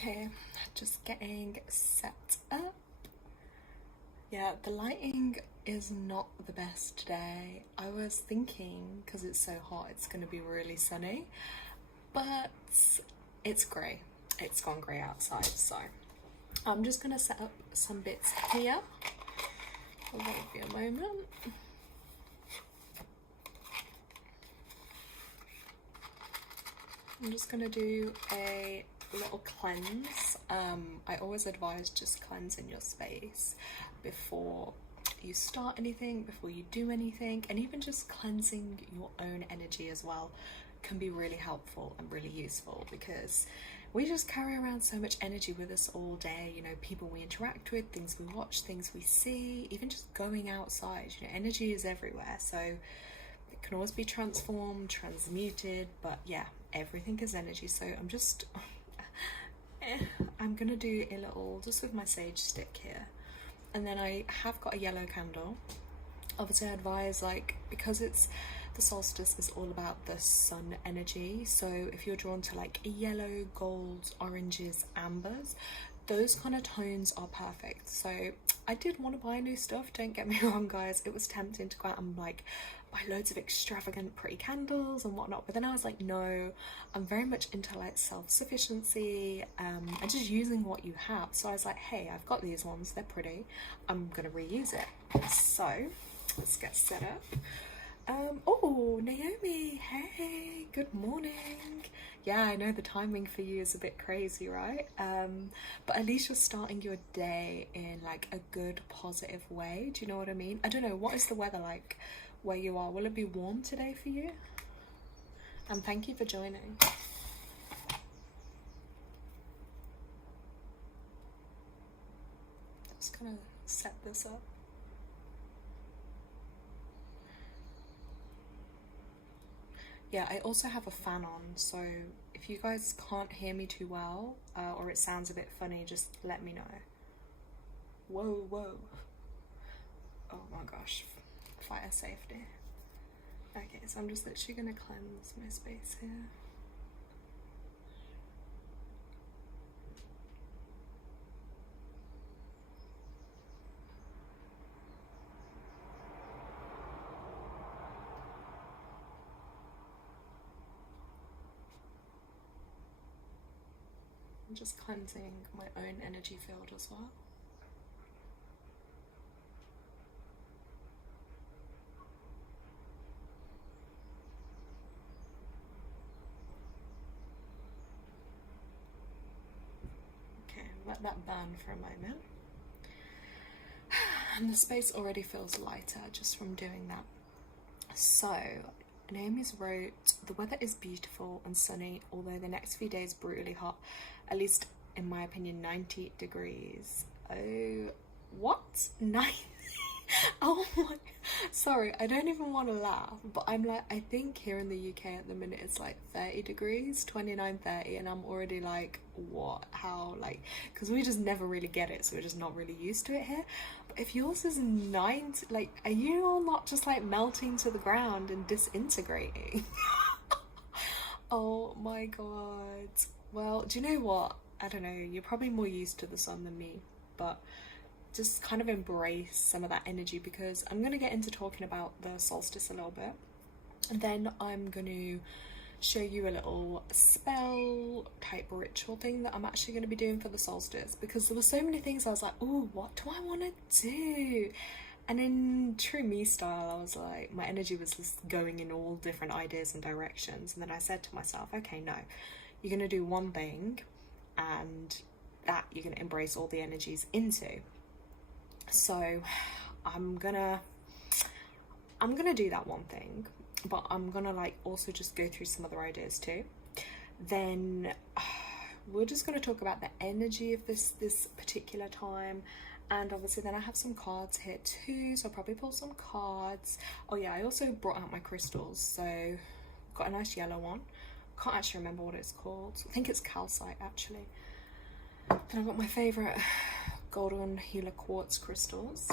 Okay, just getting set up. Yeah, the lighting is not the best today. I was thinking, because it's so hot, it's going to be really sunny, but it's grey. It's gone grey outside, so I'm just going to set up some bits here. I'll wait for a moment. I'm just going to do a little cleanse. I always advise just cleansing your space before you start anything, before you do anything, and even just cleansing your own energy as well can be really helpful and really useful, because we just carry around so much energy with us all day. You know, people we interact with, things we watch, things we see, even just going outside, you know, energy is everywhere, so it can always be transformed, transmuted, but yeah, everything is energy. So I'm gonna do a little, just with my sage stick here, and then I have got a yellow candle. Obviously I advise, like, because it's the solstice is all about the sun energy, so if you're drawn to like yellow, golds, oranges, ambers, those kind of tones are perfect. So I did want to buy new stuff, don't get me wrong guys, it was tempting to go out and like buy loads of extravagant pretty candles and whatnot, but then I was like, no, I'm very much into like self-sufficiency and just using what you have. So I was like, hey, I've got these ones, they're pretty, I'm gonna reuse it. So let's get set up. Oh, Naomi, hey, good morning. Yeah, I know the timing for you is a bit crazy, right? But at least you're starting your day in like a good, positive way. Do you know what I mean? I don't know, what is the weather like where you are? Will it be warm today for you? And thank you for joining. Just gonna set this up. Yeah, I also have a fan on, so if you guys can't hear me too well, or it sounds a bit funny, just let me know. Whoa, whoa. Oh my gosh, fire safety. Okay, so I'm just literally gonna cleanse my space here. I'm just cleansing my own energy field as well. Okay, let that burn for a moment. And the space already feels lighter just from doing that. So Naomi's wrote, the weather is beautiful and sunny, although the next few days brutally hot, at least in my opinion, 90 degrees. Oh, what? 90? Oh my, sorry, I don't even want to laugh, but I'm like, I think here in the UK at the minute it's like 30 degrees, 29, 30, and I'm already like, what, how, like, because we just never really get it, so we're just not really used to it here. But if yours is 90, like, are you all not just like melting to the ground and disintegrating? Oh my god. Well, do you know what, I don't know, you're probably more used to the sun than me, but just kind of embrace some of that energy, because I'm going to get into talking about the solstice a little bit, and then I'm going to show you a little spell type ritual thing that I'm actually going to be doing for the solstice, because there were so many things I was like, oh, what do I want to do? And in true me style, I was like, my energy was just going in all different ideas and directions, and then I said to myself, okay, no, you're going to do one thing, and that you're going to embrace all the energies into. So I'm gonna do that one thing, but I'm gonna like also just go through some other ideas too. Then we're just gonna talk about the energy of this particular time, and obviously then I have some cards here too, so I'll probably pull some cards. Oh yeah, I also brought out my crystals, so got a nice yellow one, can't actually remember what it's called, I think it's calcite actually. Then I've got my favourite golden Gila quartz crystals.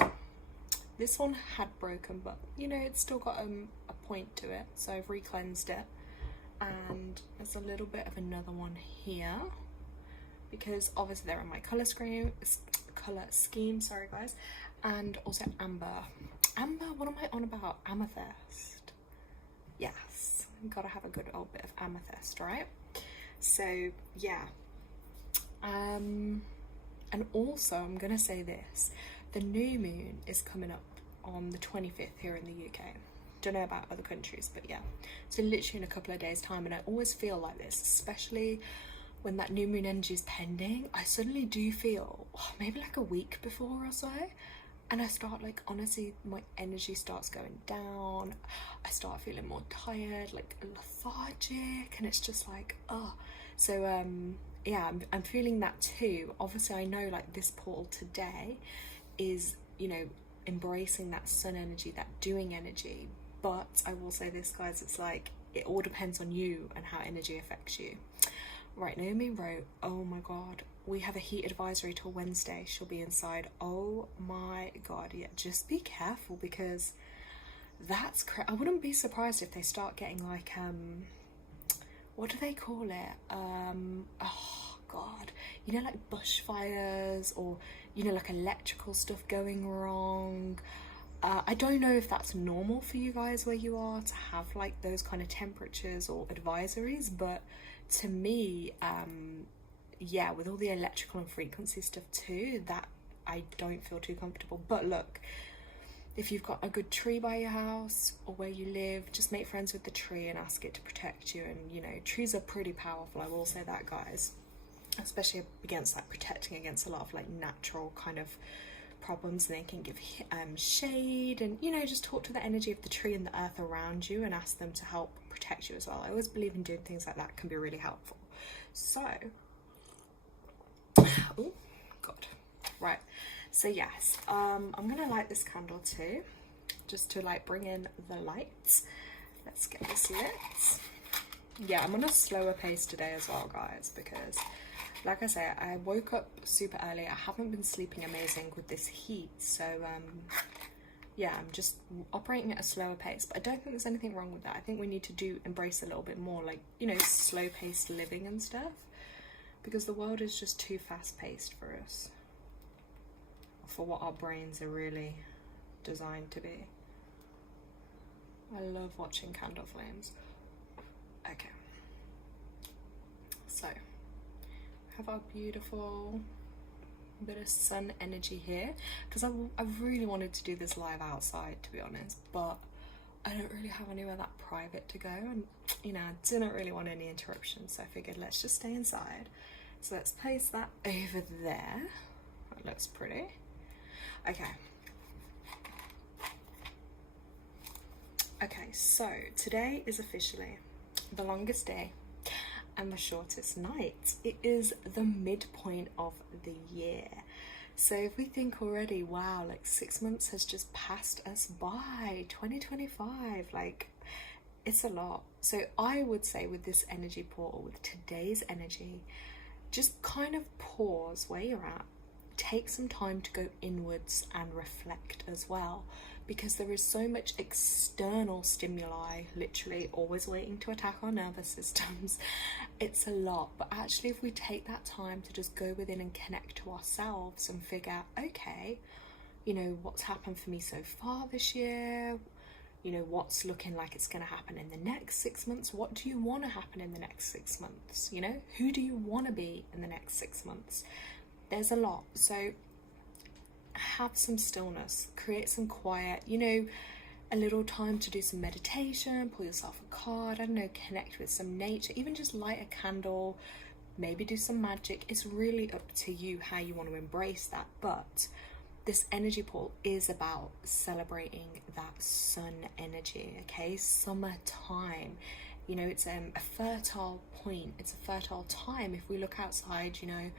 This one had broken, but you know, it's still got a point to it, so I've re-cleansed it. And there's a little bit of another one here, because obviously they're in my colour scheme, sorry guys. And also amber. Amber, what am I on about? Amethyst. Yes, gotta have a good old bit of amethyst, right? So yeah. And also I'm gonna say this, the new moon is coming up on the 25th here in the UK. Don't know about other countries, but yeah, so literally in a couple of days time. And I always feel like this, especially when that new moon energy is pending. I suddenly do feel maybe like a week before or so, and I start, like, honestly, my energy starts going down. I start feeling more tired, like lethargic, and it's just like, oh. So yeah, I'm feeling that too. Obviously I know, like, this portal today is, you know, embracing that sun energy, that doing energy. But I will say this, guys, it's like, it all depends on you and how energy affects you. Right, Naomi wrote, oh my god, we have a heat advisory till Wednesday. She'll be inside. Oh my god, yeah, just be careful, because that's I wouldn't be surprised if they start getting, like, what do they call it? Oh god, you know, like bushfires, or, you know, like electrical stuff going wrong. I don't know if that's normal for you guys where you are to have, like, those kind of temperatures or advisories, but to me, yeah, with all the electrical and frequency stuff too, that I don't feel too comfortable. But look, if you've got a good tree by your house or where you live, just make friends with the tree and ask it to protect you. And, you know, trees are pretty powerful, I will say that, guys, especially against, like, protecting against a lot of, like, natural kind of problems. And they can give shade, and, you know, just talk to the energy of the tree and the earth around you and ask them to help protect you as well. I always believe in doing things like that can be really helpful. So, oh god, right, so yes, I'm gonna light this candle too, just to, like, bring in the lights. Let's get this lit. Yeah, I'm on a slower pace today as well, guys, because, like I say, I woke up super early. I haven't been sleeping amazing with this heat, so yeah, I'm just operating at a slower pace. But I don't think there's anything wrong with that. I think we need to embrace a little bit more, like, you know, slow-paced living and stuff, because the world is just too fast-paced for us, for what our brains are really designed to be. I love watching candle flames. Okay, so have our beautiful bit of sun energy here, because I really wanted to do this live outside, to be honest, but I don't really have anywhere that private to go, and, you know, I didn't really want any interruptions, so I figured let's just stay inside. So let's place that over there. That looks pretty. Okay. Okay, so today is officially the longest day and the shortest night. It is the midpoint of the year. So if we think already, wow, like 6 months has just passed us by, 2025, like, it's a lot. So I would say with this energy portal, with today's energy, just kind of pause where you're at, take some time to go inwards and reflect as well, because there is so much external stimuli literally always waiting to attack our nervous systems. It's a lot, but actually if we take that time to just go within and connect to ourselves and figure out, okay, you know, what's happened for me so far this year, you know, what's looking like it's going to happen in the next 6 months, what do you want to happen in the next 6 months, you know, who do you want to be in the next 6 months? There's a lot. So have some stillness, create some quiet, you know, a little time to do some meditation, pull yourself a card, I don't know, connect with some nature, even just light a candle, maybe do some magic. It's really up to you how you want to embrace that. But this energy portal is about celebrating that sun energy, okay? Summertime, you know, it's a fertile point, it's a fertile time. If we look outside, you know,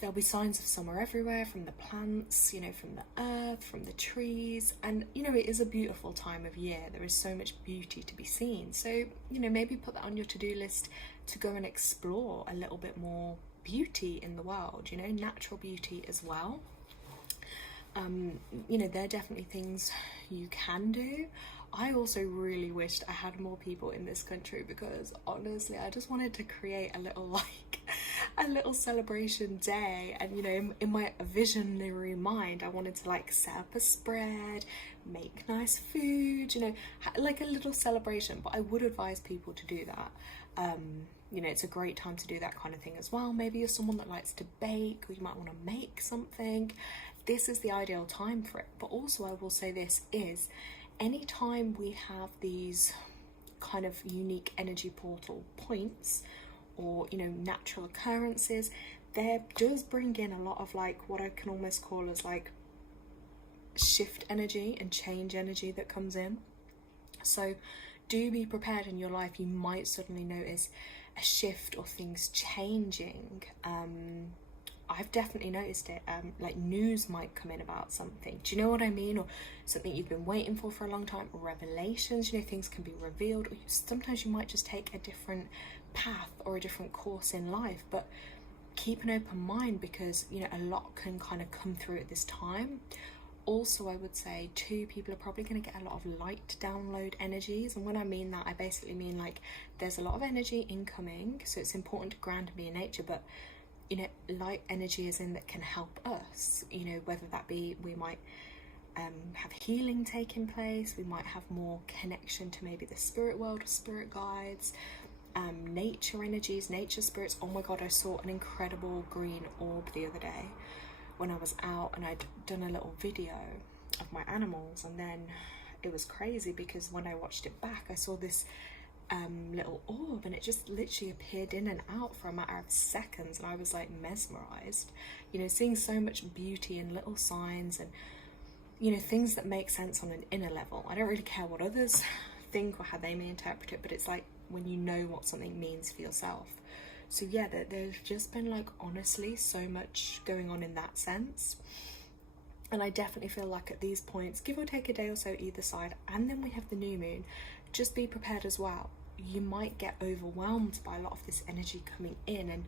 there'll be signs of summer everywhere, from the plants, you know, from the earth, from the trees, and, you know, it is a beautiful time of year. There is so much beauty to be seen. So, you know, maybe put that on your to-do list to go and explore a little bit more beauty in the world, you know, natural beauty as well. You know, there are definitely things you can do. I also really wished I had more people in this country, because honestly I just wanted to create a little like a little celebration day. And you know, in my visionary mind, I wanted to like set up a spread, make nice food, you know, like a little celebration. But I would advise people to do that. You know, it's a great time to do that kind of thing as well. Maybe you're someone that likes to bake, or you might want to make something. This is the ideal time for it. But also I will say this is, anytime we have these kind of unique energy portal points, or you know, natural occurrences, there does bring in a lot of like what I can almost call as like shift energy and change energy that comes in. So do be prepared in your life. You might suddenly notice a shift or things changing. I've definitely noticed it. Like news might come in about something, do you know what I mean? Or something you've been waiting for a long time, or revelations, you know, things can be revealed, or sometimes you might just take a different path or a different course in life. But keep an open mind, because you know, a lot can kind of come through at this time. Also, I would say too, people are probably going to get a lot of light download energies. And when I mean that, I basically mean like there's a lot of energy incoming, so it's important to ground and be in nature. But you know, light energy is in that can help us, you know, whether that be we might have healing taking place, we might have more connection to maybe the spirit world or spirit guides, nature energies, nature spirits. Oh my god, I saw an incredible green orb the other day when I was out, and I'd done a little video of my animals, and then it was crazy because when I watched it back, I saw this little orb, and it just literally appeared in and out for a matter of seconds, and I was like mesmerized, you know, seeing so much beauty and little signs, and you know, things that make sense on an inner level. I don't really care what others think or how they may interpret it, but it's like when you know what something means for yourself. So yeah, there's just been like honestly so much going on in that sense. And I definitely feel like at these points, give or take a day or so either side, and then we have the new moon, just be prepared as well. You might get overwhelmed by a lot of this energy coming in, and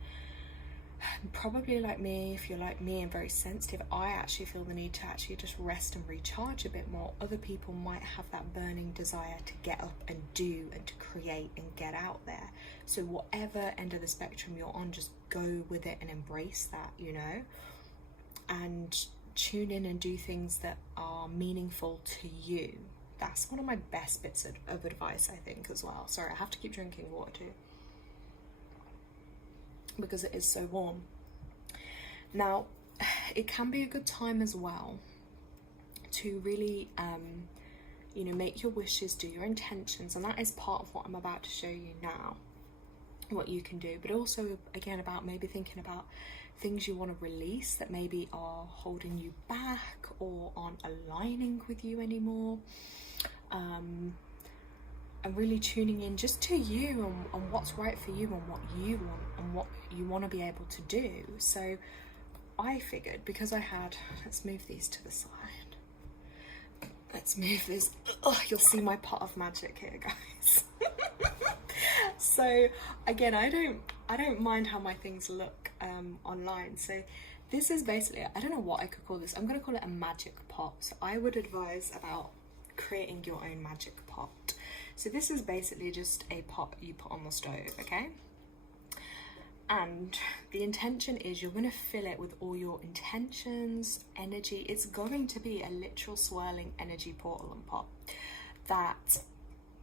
probably like me, if you're like me and very sensitive, I actually feel the need to actually just rest and recharge a bit more. Other people might have that burning desire to get up and do and to create and get out there. So whatever end of the spectrum you're on, just go with it and embrace that, you know, and tune in and do things that are meaningful to you. That's one of my best bits of advice, I think, as well. Sorry, I have to keep drinking water too, because it is so warm. Now, it can be a good time as well to really, you know, make your wishes, do your intentions, and that is part of what I'm about to show you now, what you can do. But also, again, about maybe thinking about things you want to release that maybe are holding you back or aren't aligning with you anymore. And really tuning in just to you and what's right for you and what you want and what you want to be able to do. So I figured, because I had, let's move these to the side. Let's move this. Oh, you'll see my pot of magic here, guys. So again, I don't mind how my things look online. So this is basically, I don't know what I could call this. I'm going to call it a magic pot. So I would advise about creating your own magic pot. So this is basically just a pot you put on the stove, okay? And the intention is you're going to fill it with all your intentions, energy. It's going to be a literal swirling energy portal and pot that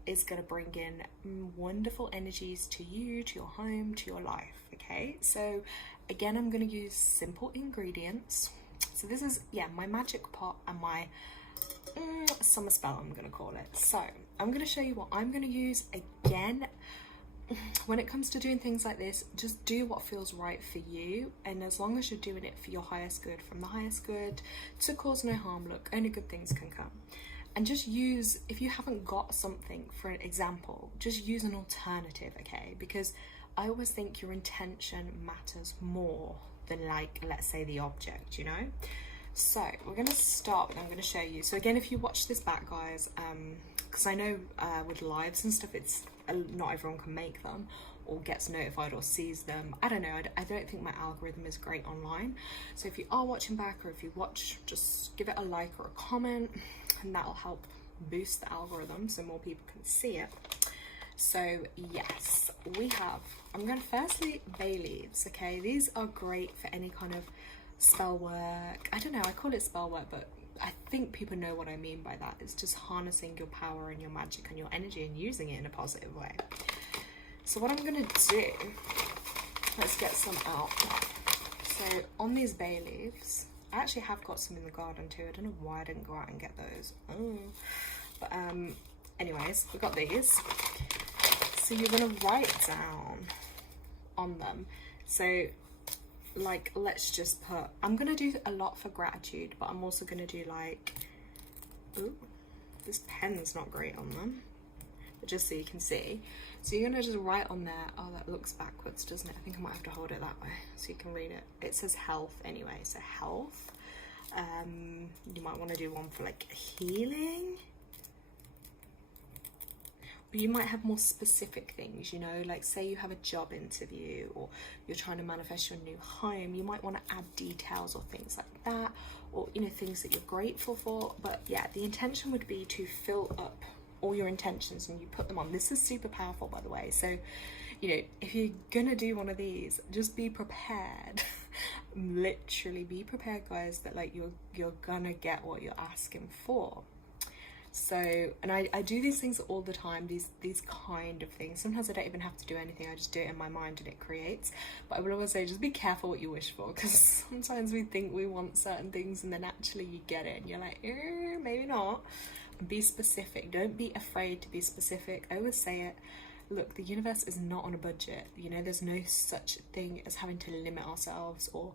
is going to bring in wonderful energies to you, to your home, to your life, okay? So again, I'm going to use simple ingredients. So this is, yeah, my magic pot and my summer spell, I'm going to call it. So I'm going to show you what I'm going to use. Again, when it comes to doing things like this, just do what feels right for you, and as long as you're doing it for your highest good, from the highest good to cause no harm, look, only good things can come. And just use, if you haven't got something, for an example, just use an alternative, okay? Because I always think your intention matters more than, like, let's say the object, you know? So we're going to start with, I'm going to show you. So again, if you watch this back, guys, because I know with lives and stuff, it's not everyone can make them or gets notified or sees them. I don't know. I don't think my algorithm is great online. So if you are watching back, or if you watch, just give it a like or a comment, and that'll help boost the algorithm so more people can see it. So yes, we have, I'm going to firstly bay leaves, okay? These are great for any kind of spell work. I don't know, I call it spell work, but I think people know what I mean by that. It's just harnessing your power and your magic and your energy and using it in a positive way. So what I'm going to do, let's get some out. So on these bay leaves, I actually have got some in the garden too. I don't know why I didn't go out and get those. Oh. But anyways, we've got these. So you're going to write down on them. So like, let's just put, I'm going to do a lot for gratitude, but I'm also going to do like, ooh, this pen's not great on them, but just so you can see. So you're going to just write on there, oh, that looks backwards, doesn't it? I think I might have to hold it that way so you can read it. It says health anyway, so health. You might want to do one for like healing. Or you might have more specific things, you know, like say you have a job interview or you're trying to manifest your new home. You might want to add details or things like that, or, you know, things that you're grateful for. But yeah, the intention would be to fill up all your intentions and you put them on. This is super powerful, by the way. So, you know, if you're gonna do one of these, just be prepared. Literally be prepared, guys, that like you're gonna get what you're asking for. So, and I do these things all the time, these kind of things. Sometimes I don't even have to do anything, I just do it in my mind and it creates. But I would always say, just be careful what you wish for, because sometimes we think we want certain things and then actually you get it and you're like, maybe not. Be specific. Don't be afraid to be specific. I always say it. Look, the universe is not on a budget. You know, there's no such thing as having to limit ourselves or,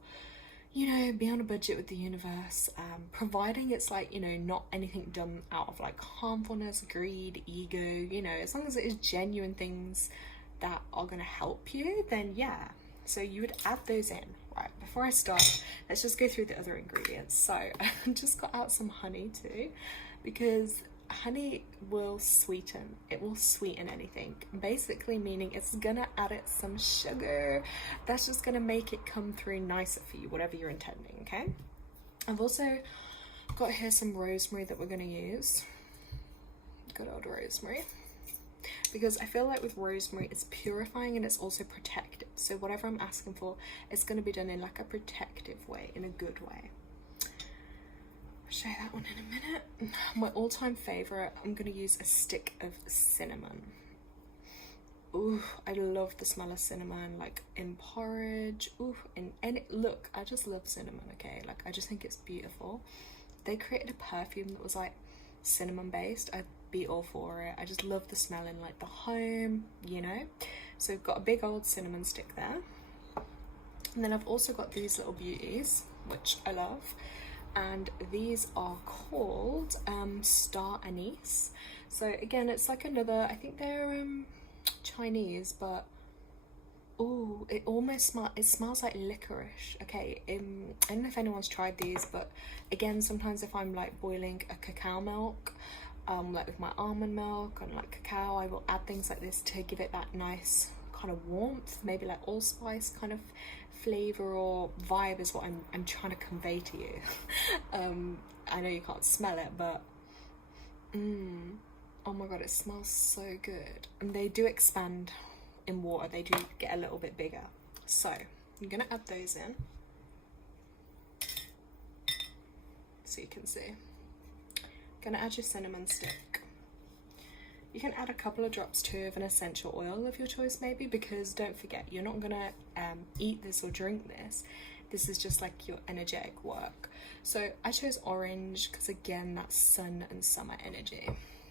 you know, be on a budget with the universe, providing it's like, you know, not anything done out of like harmfulness, greed, ego, you know, as long as it is genuine things that are going to help you, then yeah. So you would add those in. Right, before I start, let's just go through the other ingredients. So I just got out some honey too, because honey will sweeten, it will sweeten anything, basically meaning it's gonna add it some sugar that's just gonna make it come through nicer for you, whatever you're intending. Okay, I've also got here some rosemary that we're gonna use, good old rosemary, because I feel like with rosemary it's purifying and it's also protective. So whatever I'm asking for, it's going to be done in like a protective way, in a good way. I'll show you that one in a minute. My all-time favorite, I'm going to use a stick of cinnamon. Ooh, I love the smell of cinnamon, like in porridge. Ooh, in any, look, I just love cinnamon, okay? Like, I just think it's beautiful. They created a perfume that was like cinnamon based. I'd be all for it. I just love the smell in like the home, you know? So we've got a big old cinnamon stick there. And then I've also got these little beauties, which I love. And these are called star anise. So again, it's like another, I think they're Chinese, but oh, it almost smells like licorice. Okay, I don't know if anyone's tried these, but again, sometimes if I'm like boiling a cacao milk, like with my almond milk and like cacao, I will add things like this to give it that nice kind of warmth, maybe like allspice kind of flavor or vibe is what I'm trying to convey to you. I know you can't smell it, but oh my god, it smells so good. And they do expand in water, they do get a little bit bigger. So I'm gonna add those in so you can see. Gonna add your cinnamon stick. You can add a couple of drops too of an essential oil of your choice, maybe, because don't forget, you're not gonna eat this or drink this. This is just like your energetic work. So I chose orange because again, that's sun and summer energy.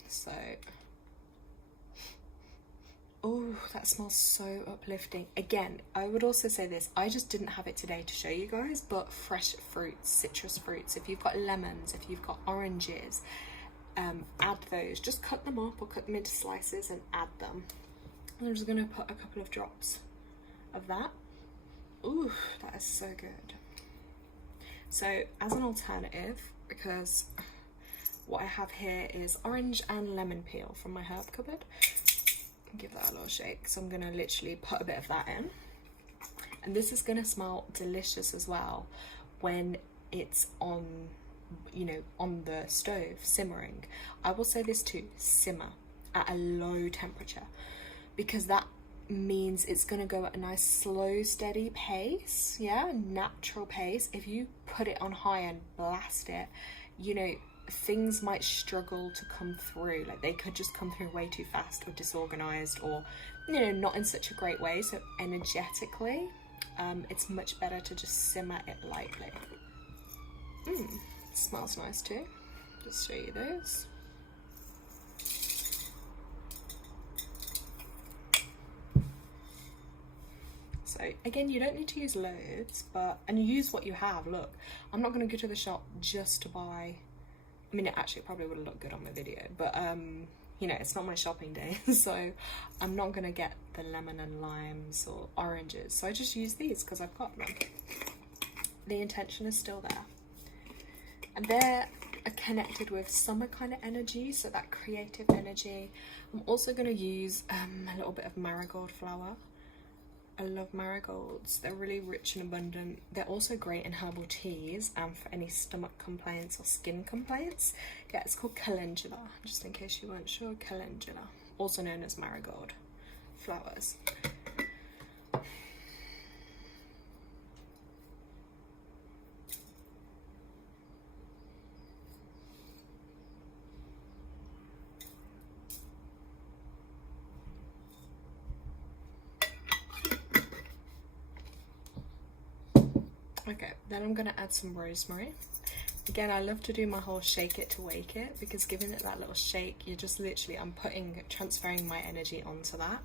So, oh, that smells so uplifting. Again, I would also say this, I just didn't have it today to show you guys, but fresh fruits, citrus fruits, if you've got lemons, if you've got oranges, add those. Just cut them up or cut them into slices and add them. And I'm just going to put a couple of drops of that. Ooh, that is so good. So as an alternative, because what I have here is orange and lemon peel from my herb cupboard. Give that a little shake. So I'm going to literally put a bit of that in. And this is going to smell delicious as well when it's on you know, on the stove simmering. I will say this too, simmer at a low temperature, because that means it's going to go at a nice slow steady pace, yeah, natural pace. If you put it on high and blast it, you know, things might struggle to come through. Like they could just come through way too fast or disorganized, or, you know, not in such a great way. So energetically, it's much better to just simmer it lightly. Smells nice too. Just show you those. So again, you don't need to use loads, and use what you have. Look, I'm not going to go to the shop just to buy, I mean, it actually probably would have looked good on my video, but you know, it's not my shopping day, so I'm not going to get the lemon and limes or oranges, so I just use these because I've got them. The intention is still there, and they're connected with summer kind of energy, so that creative energy. I'm also going to use a little bit of marigold flower. I love marigolds. They're really rich and abundant. They're also great in herbal teas and for any stomach complaints or skin complaints. Yeah, it's called calendula, just in case you weren't sure. Calendula, also known as marigold flowers. Okay, then I'm gonna add some rosemary. Again, I love to do my whole shake it to wake it, because giving it that little shake, you're just literally, I'm transferring my energy onto that.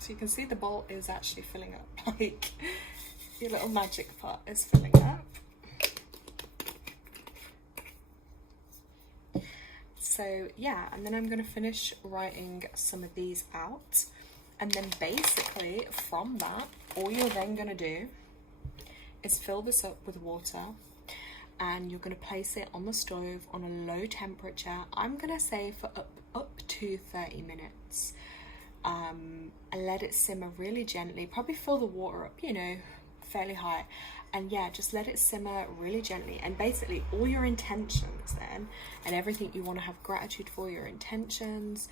So you can see the bowl is actually filling up, like your little magic pot is filling up. So yeah, and then I'm going to finish writing some of these out, and then basically from that, all you're then going to do is fill this up with water, and you're going to place it on the stove on a low temperature. I'm going to say for up to 30 minutes, and let it simmer really gently. Probably fill the water up, you know, fairly high, and yeah, just let it simmer really gently. And basically all your intentions then, and everything you want to have gratitude for, your intentions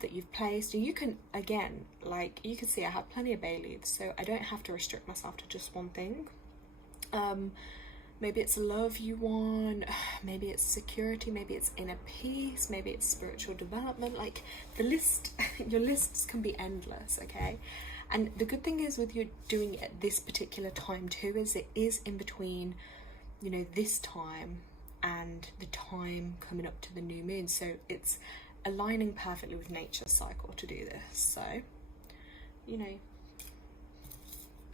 that you've placed. And you can, again, like you can see I have plenty of bay leaves, so I don't have to restrict myself to just one thing. Maybe it's love you want, maybe it's security, maybe it's inner peace, maybe it's spiritual development. Like the list, your lists can be endless, okay? And the good thing is with you doing it at this particular time too, is it is in between, you know, this time and the time coming up to the new moon. So it's aligning perfectly with nature's cycle to do this. So, you know,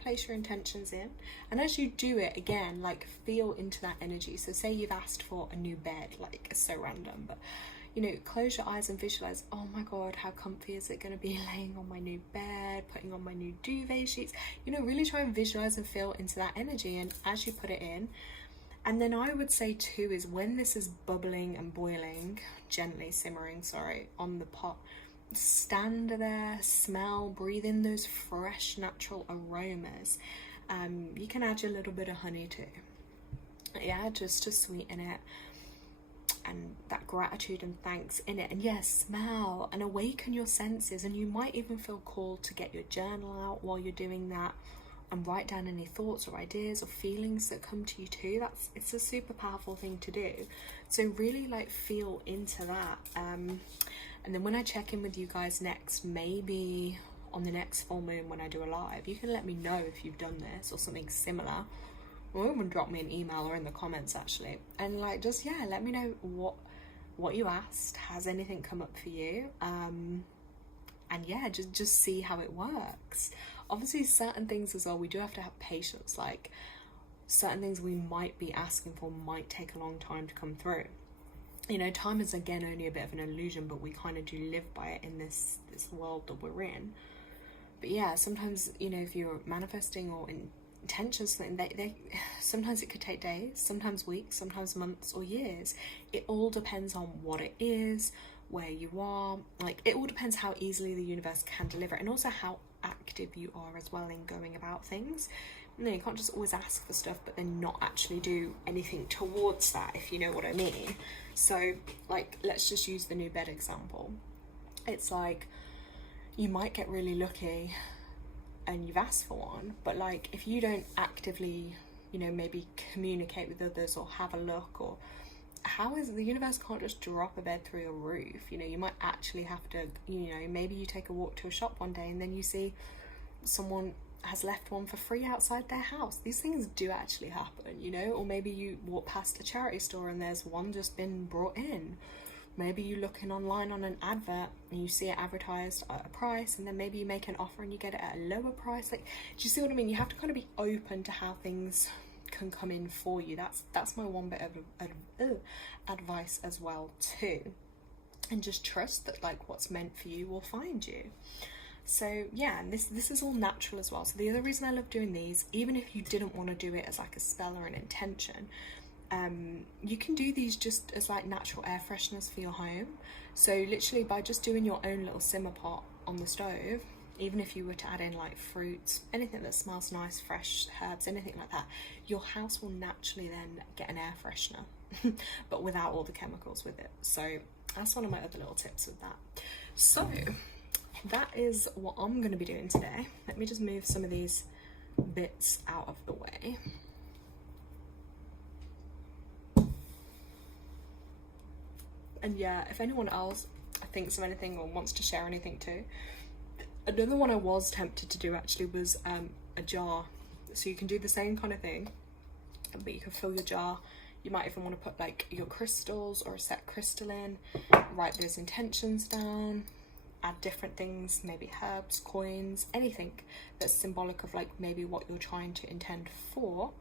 place your intentions in. And as you do it, again, like feel into that energy. So say you've asked for a new bed, like it's so random, but you know, close your eyes and visualize, oh my God, how comfy is it going to be laying on my new bed, putting on my new duvet sheets, you know, really try and visualize and feel into that energy. And as you put it in, and then I would say too, is when this is bubbling and boiling, gently simmering, sorry, on the pot, stand there, smell, breathe in those fresh natural aromas. You can add your little bit of honey too, yeah, just to sweeten it, and that gratitude and thanks in it. And yes, smell and awaken your senses. And you might even feel called to get your journal out while you're doing that and write down any thoughts or ideas or feelings that come to you too. It's a super powerful thing to do. So really like feel into that. And then when I check in with you guys next, maybe on the next full moon when I do a live, you can let me know if you've done this or something similar, or even drop me an email or in the comments actually, and like just, yeah, let me know what you asked. Has anything come up for you? And yeah, just see how it works. Obviously certain things as well, we do have to have patience. Like certain things we might be asking for might take a long time to come through. You know, time is again only a bit of an illusion, but we kind of do live by it in this world that we're in. But yeah, sometimes, you know, if you're manifesting or intentions, they sometimes it could take days, sometimes weeks, sometimes months or years. It all depends on what it is, where you are. Like, it all depends how easily the universe can deliver, and also how active you are as well in going about things. You can't just always ask for stuff but then not actually do anything towards that, if you know what I mean. So, like, let's just use the new bed example. It's like, you might get really lucky and you've asked for one, but like, if you don't actively, maybe communicate with others or have a look, or how is the universe can't just drop a bed through your roof. You might actually have to, maybe you take a walk to a shop one day and then you see someone has left one for free outside their house. These things do actually happen, or maybe you walk past a charity store and there's one just been brought in. Maybe you're looking online on an advert and you see it advertised at a price, and then maybe you make an offer and you get it at a lower price. Like, do you see what I mean? You have to kind of be open to how things can come in for you. That's my one bit of advice as well too. And just trust that, like, what's meant for you will find you. So yeah, and this is all natural as well. So the other reason I love doing these, even if you didn't want to do it as like a spell or an intention, you can do these just as like natural air fresheners for your home. So literally by just doing your own little simmer pot on the stove, even if you were to add in like fruits, anything that smells nice, fresh herbs, anything like that, your house will naturally then get an air freshener, but without all the chemicals with it. So that's one of my other little tips with that. So that is what I'm going to be doing today. Let me just move some of these bits out of the way. And yeah, if anyone else thinks of anything or wants to share anything too. Another one I was tempted to do actually was a jar. So you can do the same kind of thing, but you can fill your jar. You might even want to put like your crystals or a set crystal in, write those intentions down, add different things, maybe herbs, coins, anything that's symbolic of like maybe what you're trying to intend for,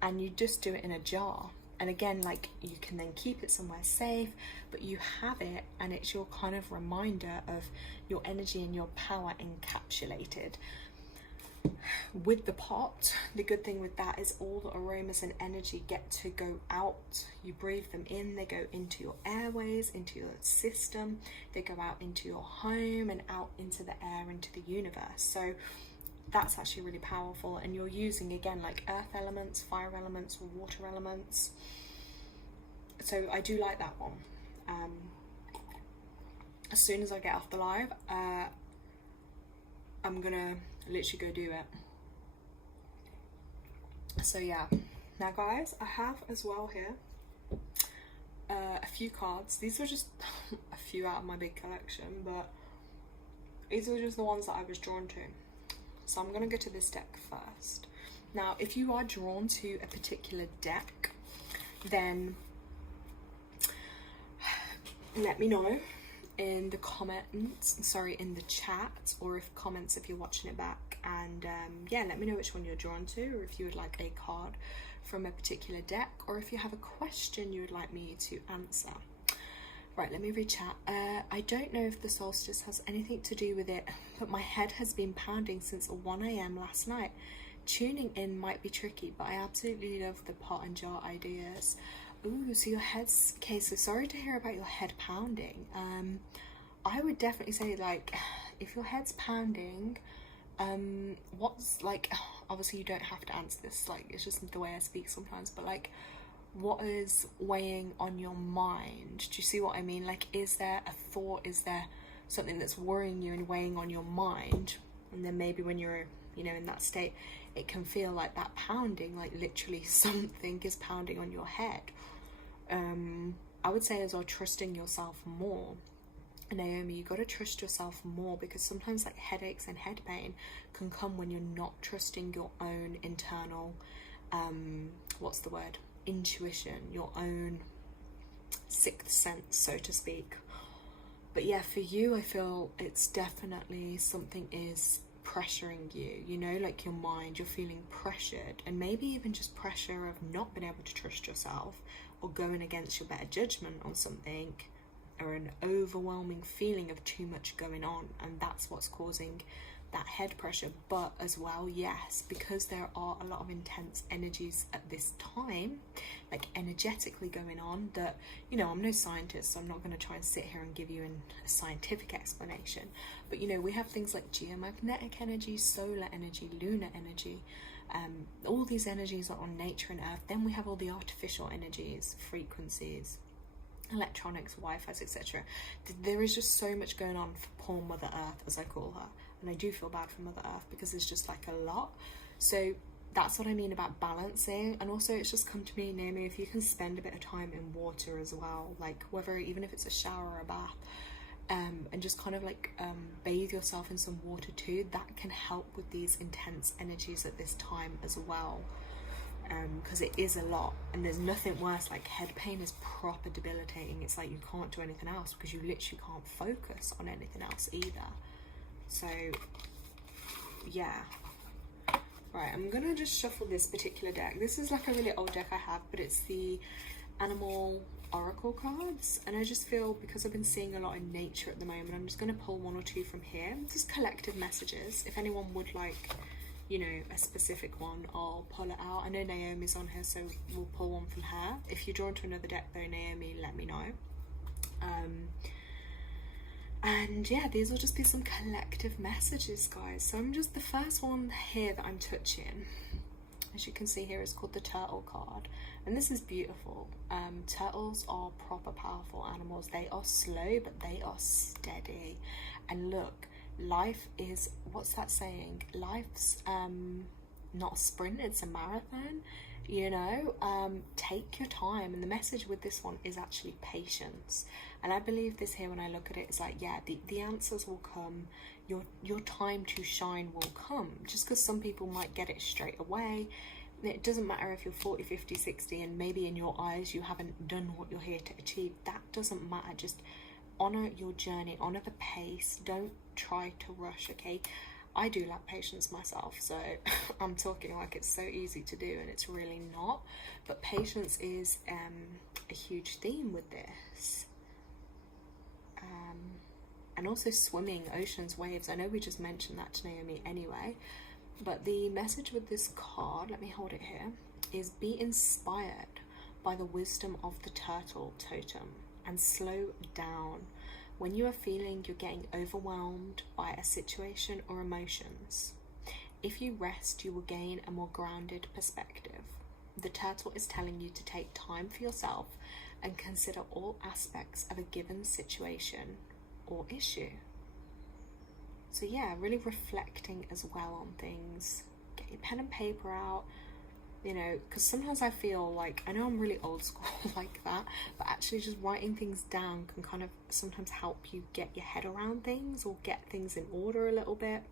and you just do it in a jar. And again, like, you can then keep it somewhere safe, but you have it and it's your kind of reminder of your energy and your power encapsulated. With the pot, the good thing with that is all the aromas and energy get to go out. You breathe them in, they go into your airways, into your system, they go out into your home and out into the air, into the universe. So that's actually really powerful, and you're using again like earth elements, fire elements, water elements. So I do like that one. As soon as I get off the live, I'm gonna literally go do it. So yeah, now guys, I have as well here a few cards. These were just a few out of my big collection, but these were just the ones that I was drawn to. So I'm going to go to this deck first. Now, if you are drawn to a particular deck, then let me know in the comments, in the chat, or if comments if you're watching it back. And yeah, let me know which one you're drawn to, or if you would like a card from a particular deck, or if you have a question you would like me to answer. Right, let me read chat. I don't know if the solstice has anything to do with it, but my head has been pounding since 1 AM last night. Tuning in might be tricky, but I absolutely love the pot and jar ideas. Ooh, so your head's... Okay, so sorry to hear about your head pounding. I would definitely say, like, if your head's pounding, what's, like... Obviously, you don't have to answer this, like, it's just the way I speak sometimes, but, like, what is weighing on your mind? Do you see what I mean? Like, is there a thought? Is there something that's worrying you and weighing on your mind? And then maybe when you're, in that state, it can feel like that pounding, like literally something is pounding on your head. I would say as well, trusting yourself more. Naomi, you got to trust yourself more, because sometimes like headaches and head pain can come when you're not trusting your own internal, intuition, your own sixth sense, so to speak. But yeah, for you, I feel it's definitely something is pressuring you, like your mind, you're feeling pressured, and maybe even just pressure of not being able to trust yourself, or going against your better judgment on something, or an overwhelming feeling of too much going on, and that's what's causing that head pressure. But as well, yes, because there are a lot of intense energies at this time, like energetically going on, that, you know, I'm no scientist, so I'm not going to try and sit here and give you a scientific explanation, but, you know, we have things like geomagnetic energy, solar energy, lunar energy, all these energies are on nature and earth. Then we have all the artificial energies, frequencies, electronics, Wi-Fi's, etc. There is just so much going on for poor Mother Earth, as I call her, and I do feel bad for Mother Earth because it's just like a lot. So that's what I mean about balancing. And also, it's just come to me, Naomi, if you can spend a bit of time in water as well, like whether, even if it's a shower or a bath, and just kind of like bathe yourself in some water too, that can help with these intense energies at this time as well, because it is a lot, and there's nothing worse. Like, head pain is proper debilitating. It's like you can't do anything else because you literally can't focus on anything else either. So yeah, right, I'm gonna just shuffle this particular deck. This is like a really old deck I have, but it's the animal oracle cards, and I just feel, because I've been seeing a lot in nature at the moment, I'm just going to pull one or two from here, just collective messages. If anyone would like, you know, a specific one, I'll pull it out. I know Naomi's on here, so we'll pull one from her. If you're drawn to another deck though, Naomi, let me know. And yeah, these will just be some collective messages, guys. So I'm just, the first one here that I'm touching, as you can see here, is called the Turtle card, and this is beautiful. Turtles are proper powerful animals. They are slow, but they are steady. And look, life is, what's that saying? Life's not a sprint, it's a marathon. You know, take your time. And the message with this one is actually patience. And I believe this here when I look at it, it's like, yeah, the answers will come. Your time to shine will come. Just because some people might get it straight away, it doesn't matter if you're 40, 50, 60, and maybe in your eyes you haven't done what you're here to achieve. That doesn't matter. Just honor your journey, honor the pace. Don't try to rush, okay? I do lack patience myself, so I'm talking like it's so easy to do, and it's really not. But patience is a huge theme with this. And also swimming, oceans, waves. I know we just mentioned that to Naomi anyway, but the message with this card, let me hold it here, is be inspired by the wisdom of the turtle totem and slow down. When you are feeling you're getting overwhelmed by a situation or emotions, if you rest, you will gain a more grounded perspective. The turtle is telling you to take time for yourself and consider all aspects of a given situation or issue. So yeah, really reflecting as well on things. Get your pen and paper out, you know, because sometimes I feel like, I know I'm really old school like that, but actually just writing things down can kind of sometimes help you get your head around things, or get things in order a little bit,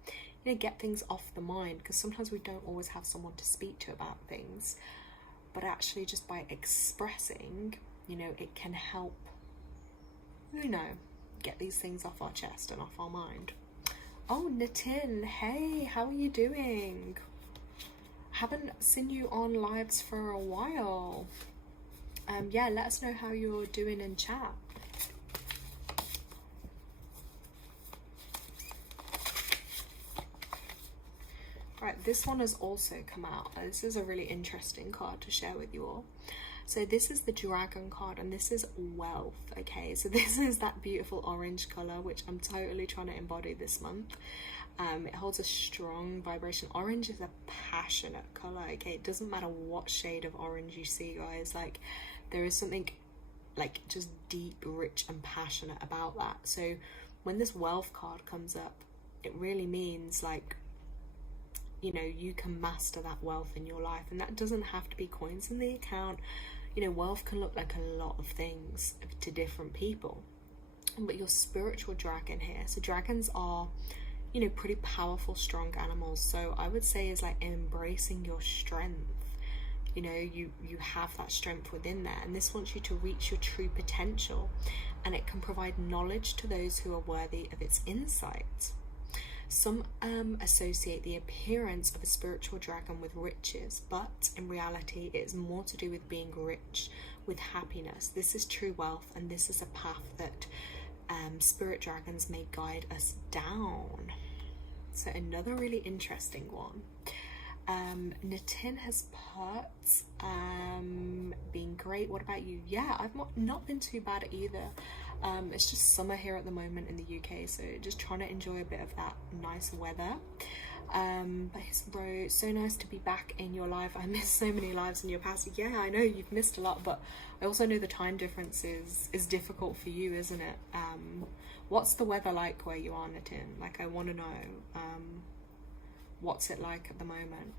you know, get things off the mind, because sometimes we don't always have someone to speak to about things, but actually just by expressing, you know, it can help, you know, get these things off our chest and off our mind. Oh, Nitin, hey, how are you doing? Haven't seen you on lives for a while. Yeah, let us know how you're doing in chat. Right, this one has also come out. This is a really interesting card to share with you all. So this is the Dragon card, and this is wealth, okay? So this is that beautiful orange color, which I'm totally trying to embody this month. It holds a strong vibration. Orange is a passionate color, okay? It doesn't matter what shade of orange you see, guys. Like, there is something like just deep, rich and passionate about that. So when this wealth card comes up, it really means like, you know, you can master that wealth in your life, and that doesn't have to be coins in the account. You know, wealth can look like a lot of things to different people. But your spiritual dragon here, so dragons are, you know, pretty powerful, strong animals. So I would say is like embracing your strength. You know, you have that strength within there, and this wants you to reach your true potential, and it can provide knowledge to those who are worthy of its insight. Some associate the appearance of a spiritual dragon with riches, but in reality it is more to do with being rich, with happiness. This is true wealth, and this is a path that spirit dragons may guide us down. So another really interesting one. Nitin has put, being great. What about you? Yeah, I've not been too bad either. It's just summer here at the moment in the UK, so just trying to enjoy a bit of that nice weather. But his wrote, so nice to be back in your life. I missed so many lives in your past. Yeah, I know you've missed a lot, but I also know the time difference is difficult for you, isn't it? What's the weather like where you are, Nitin? Like, I want to know, what's it like at the moment?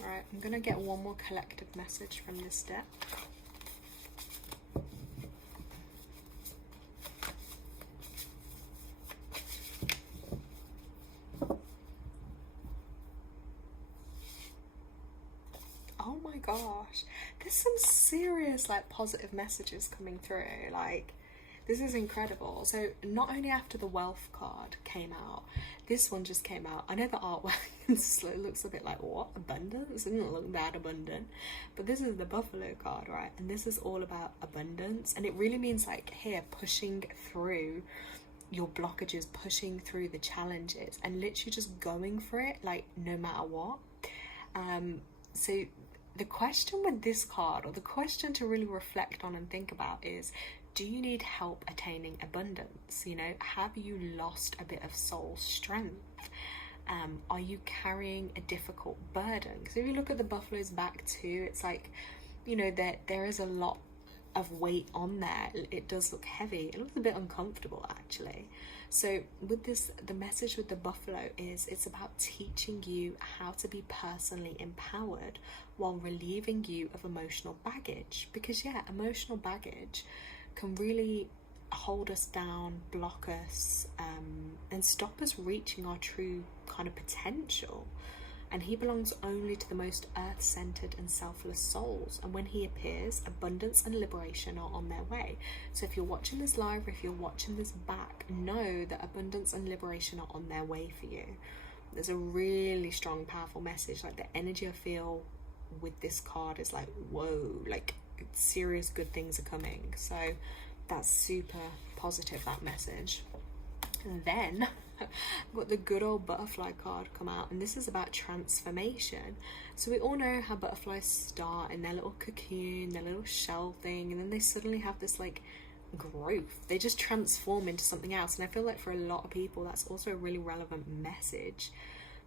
Alright, I'm gonna get one more collective message from this deck. Oh my gosh, there's some serious like positive messages coming through. Like, this is incredible. So not only after the wealth card came out, this one just came out. I know the artwork it looks a bit like, what, abundance? It doesn't look that abundant, but this is the buffalo card, right? And this is all about abundance, and it really means like here, pushing through your blockages, pushing through the challenges, and literally just going for it, like no matter what. So the question with this card, or the question to really reflect on and think about, is, do you need help attaining abundance? You know, have you lost a bit of soul strength? Are you carrying a difficult burden? Because if you look at the buffalo's back too, it's like, you know, there is a lot of weight on there. It does look heavy. It looks a bit uncomfortable, actually. So with this, the message with the buffalo is, it's about teaching you how to be personally empowered while relieving you of emotional baggage. Because yeah, emotional baggage can really hold us down, block us, and stop us reaching our true kind of potential. And he belongs only to the most earth-centered and selfless souls. And when he appears, abundance and liberation are on their way. So if you're watching this live, or if you're watching this back, know that abundance and liberation are on their way for you. There's a really strong, powerful message. Like, the energy I feel with this card is like, whoa, like serious good things are coming. So that's super positive, that message. And then I've got the good old butterfly card come out, and this is about transformation. So we all know how butterflies start in their little cocoon, their little shell thing, and then they suddenly have this like growth. They just transform into something else. And I feel like for a lot of people, that's also a really relevant message,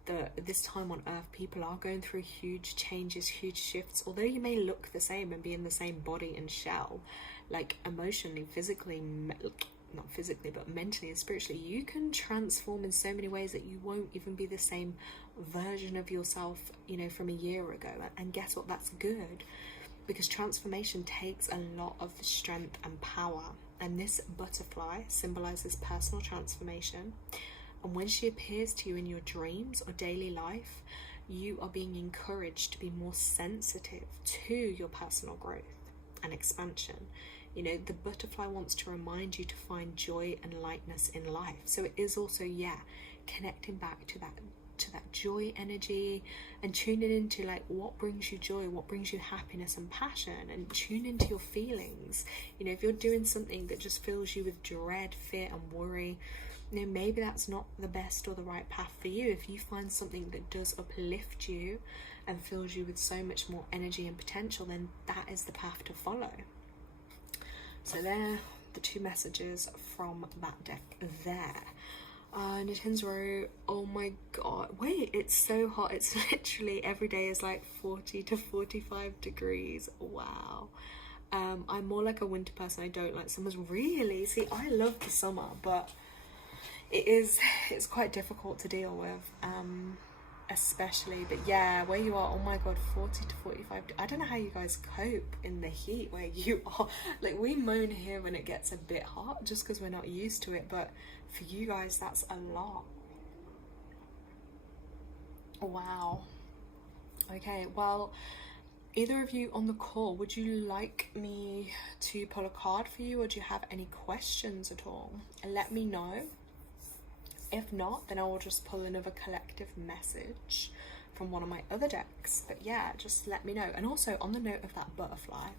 that this time on earth, people are going through huge changes, huge shifts. Although you may look the same and be in the same body and shell, like emotionally, physically, not physically, but mentally and spiritually, you can transform in so many ways that you won't even be the same version of yourself, you know, from a year ago. And guess what? That's good, because transformation takes a lot of strength and power. And this butterfly symbolizes personal transformation. And when she appears to you in your dreams or daily life, you are being encouraged to be more sensitive to your personal growth and expansion. You know, the butterfly wants to remind you to find joy and lightness in life. So it is also, yeah, connecting back to that joy energy, and tuning into like what brings you joy, what brings you happiness and passion, and tune into your feelings. You know, if you're doing something that just fills you with dread, fear and worry, you know, maybe that's not the best or the right path for you. If you find something that does uplift you and fills you with so much more energy and potential, then that is the path to follow. So there, the two messages from that deck there. Nitin's wrote, oh my god, wait, it's so hot. It's literally every day is like 40 to 45 degrees. Wow. I'm more like a winter person. I don't like summers. Really? See, I love the summer, but it's quite difficult to deal with, especially. But yeah, where you are, oh my god, 40 to 45. I don't know how you guys cope in the heat where you are. Like, we moan here when it gets a bit hot just because we're not used to it, but for you guys, that's a lot. Wow. Okay, well, either of you on the call, would you like me to pull a card for you, or do you have any questions at all? Let me know. If not, then I will just pull another collective message from one of my other decks. But yeah, just let me know. And also, on the note of that butterfly,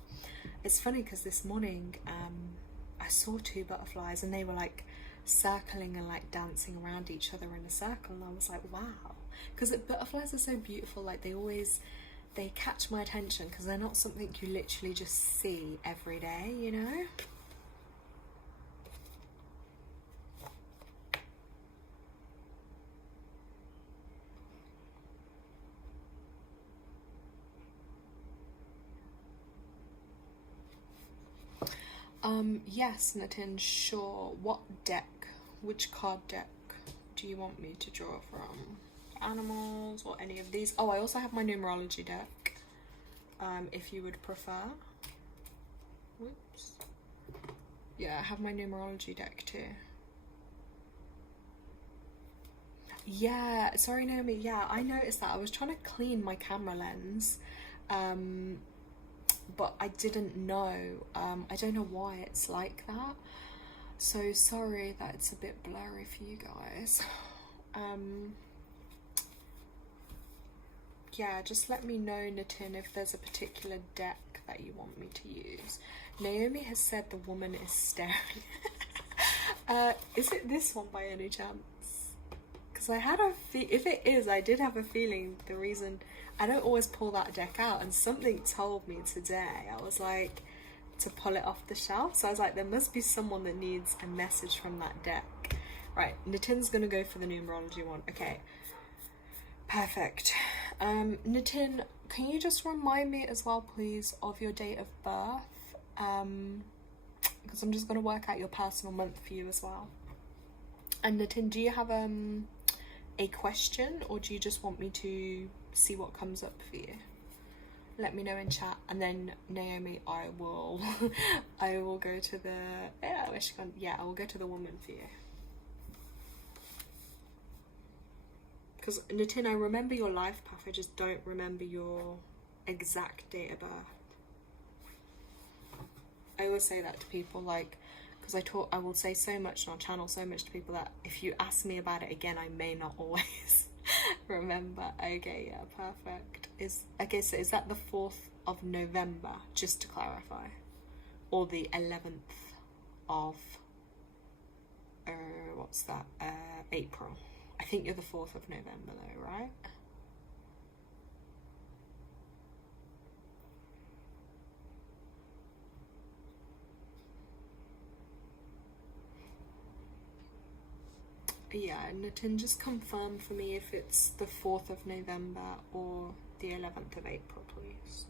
it's funny because this morning I saw 2 butterflies and they were like circling and like dancing around each other in a circle, and I was like, wow. Because butterflies are so beautiful, like they catch my attention because they're not something you literally just see every day, you know? Yes, Nitin, sure. What deck, which card deck do you want me to draw from? Animals or any of these? Oh, I also have my numerology deck, if you would prefer. Whoops. Yeah, I have my numerology deck too. Yeah, sorry Naomi, yeah, I noticed that. I was trying to clean my camera lens, but I didn't know. I don't know why it's like that. So sorry that it's a bit blurry for you guys. Yeah, just let me know, Nitin, if there's a particular deck that you want me to use. Naomi has said the woman is staring. Is it this one by any chance? Because I had if it is, I did have a feeling the reason I don't always pull that deck out, and something told me today, I was like, to pull it off the shelf. So I was like, there must be someone that needs a message from that deck. Right, Nitin's gonna go for the numerology one. Okay, perfect. Nitin, can you just remind me as well, please, of your date of birth? Because I'm just gonna work out your personal month for you as well. And Nitin, do you have a question, or do you just want me to see what comes up for you? Let me know in chat, and then Naomi, I will I will go to the I will go to the woman for you. Because Nitin, I remember your life path, I just don't remember your exact date of birth. I always say that to people, like, because I will say so much on our channel, so much to people, that if you ask me about it again, I may not always remember. Okay, yeah, perfect. So is that the 4th of November, just to clarify? Or the 11th of, April? I think you're the 4th of November though, right? Yeah, Nitin, just confirm for me if it's the 4th of November or the 11th of April, please.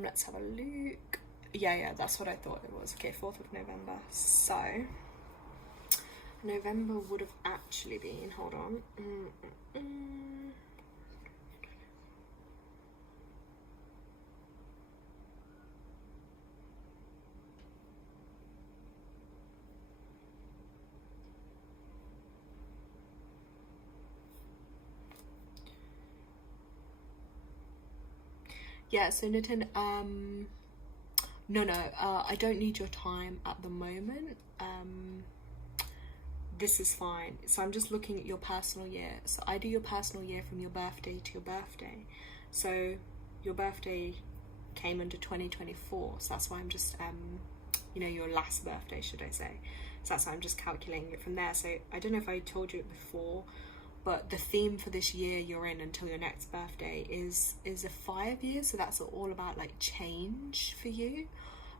Let's have a look. Yeah, that's what I thought it was. Okay, 4th of November. So, November would have actually been, hold on. Yeah, so Nitin, no, I don't need your time at the moment. This is fine. So I'm just looking at your personal year. So I do your personal year from your birthday to your birthday. So your birthday came under 2024. So that's why I'm just, your last birthday, should I say. So that's why I'm just calculating it from there. So I don't know if I told you it before, but the theme for this year you're in until your next birthday is a 5 years. So that's all about like change for you,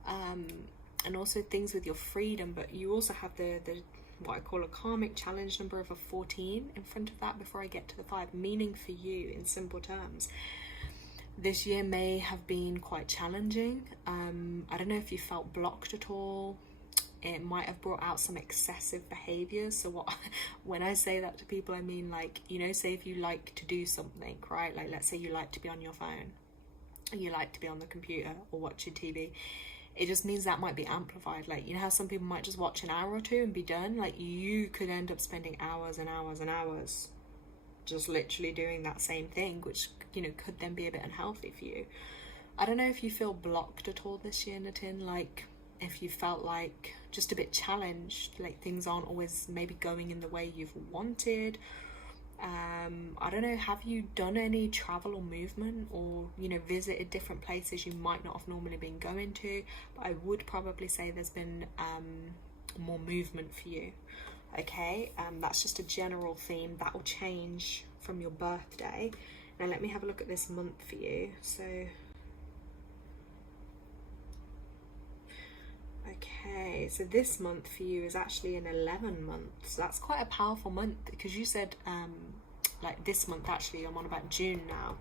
and also things with your freedom. But you also have the what I call a karmic challenge number of a 14 in front of that before I get to the 5, meaning for you, in simple terms, this year may have been quite challenging. I don't know if you felt blocked at all it might have brought out some excessive behaviors. So what when I say that to people, I mean, like, you know, say if you like to do something, right, like let's say you like to be on your phone, you like to be on the computer or watching TV, it just means that might be amplified. Like, you know how some people might just watch an hour or two and be done? Like, you could end up spending hours and hours and hours just literally doing that same thing, which, you know, could then be a bit unhealthy for you. I don't know if you feel blocked at all this year, Natin, like if you felt like just a bit challenged, like things aren't always maybe going in the way you've wanted. I don't know, have you done any travel or movement, or, you know, visited different places you might not have normally been going to? But I would probably say there's been more movement for you. Okay, that's just a general theme that will change from your birthday. Now let me have a look at this month for you. So okay, so this month for you is actually an 11 month. So that's quite a powerful month, because you said like this month, actually I'm on about June now,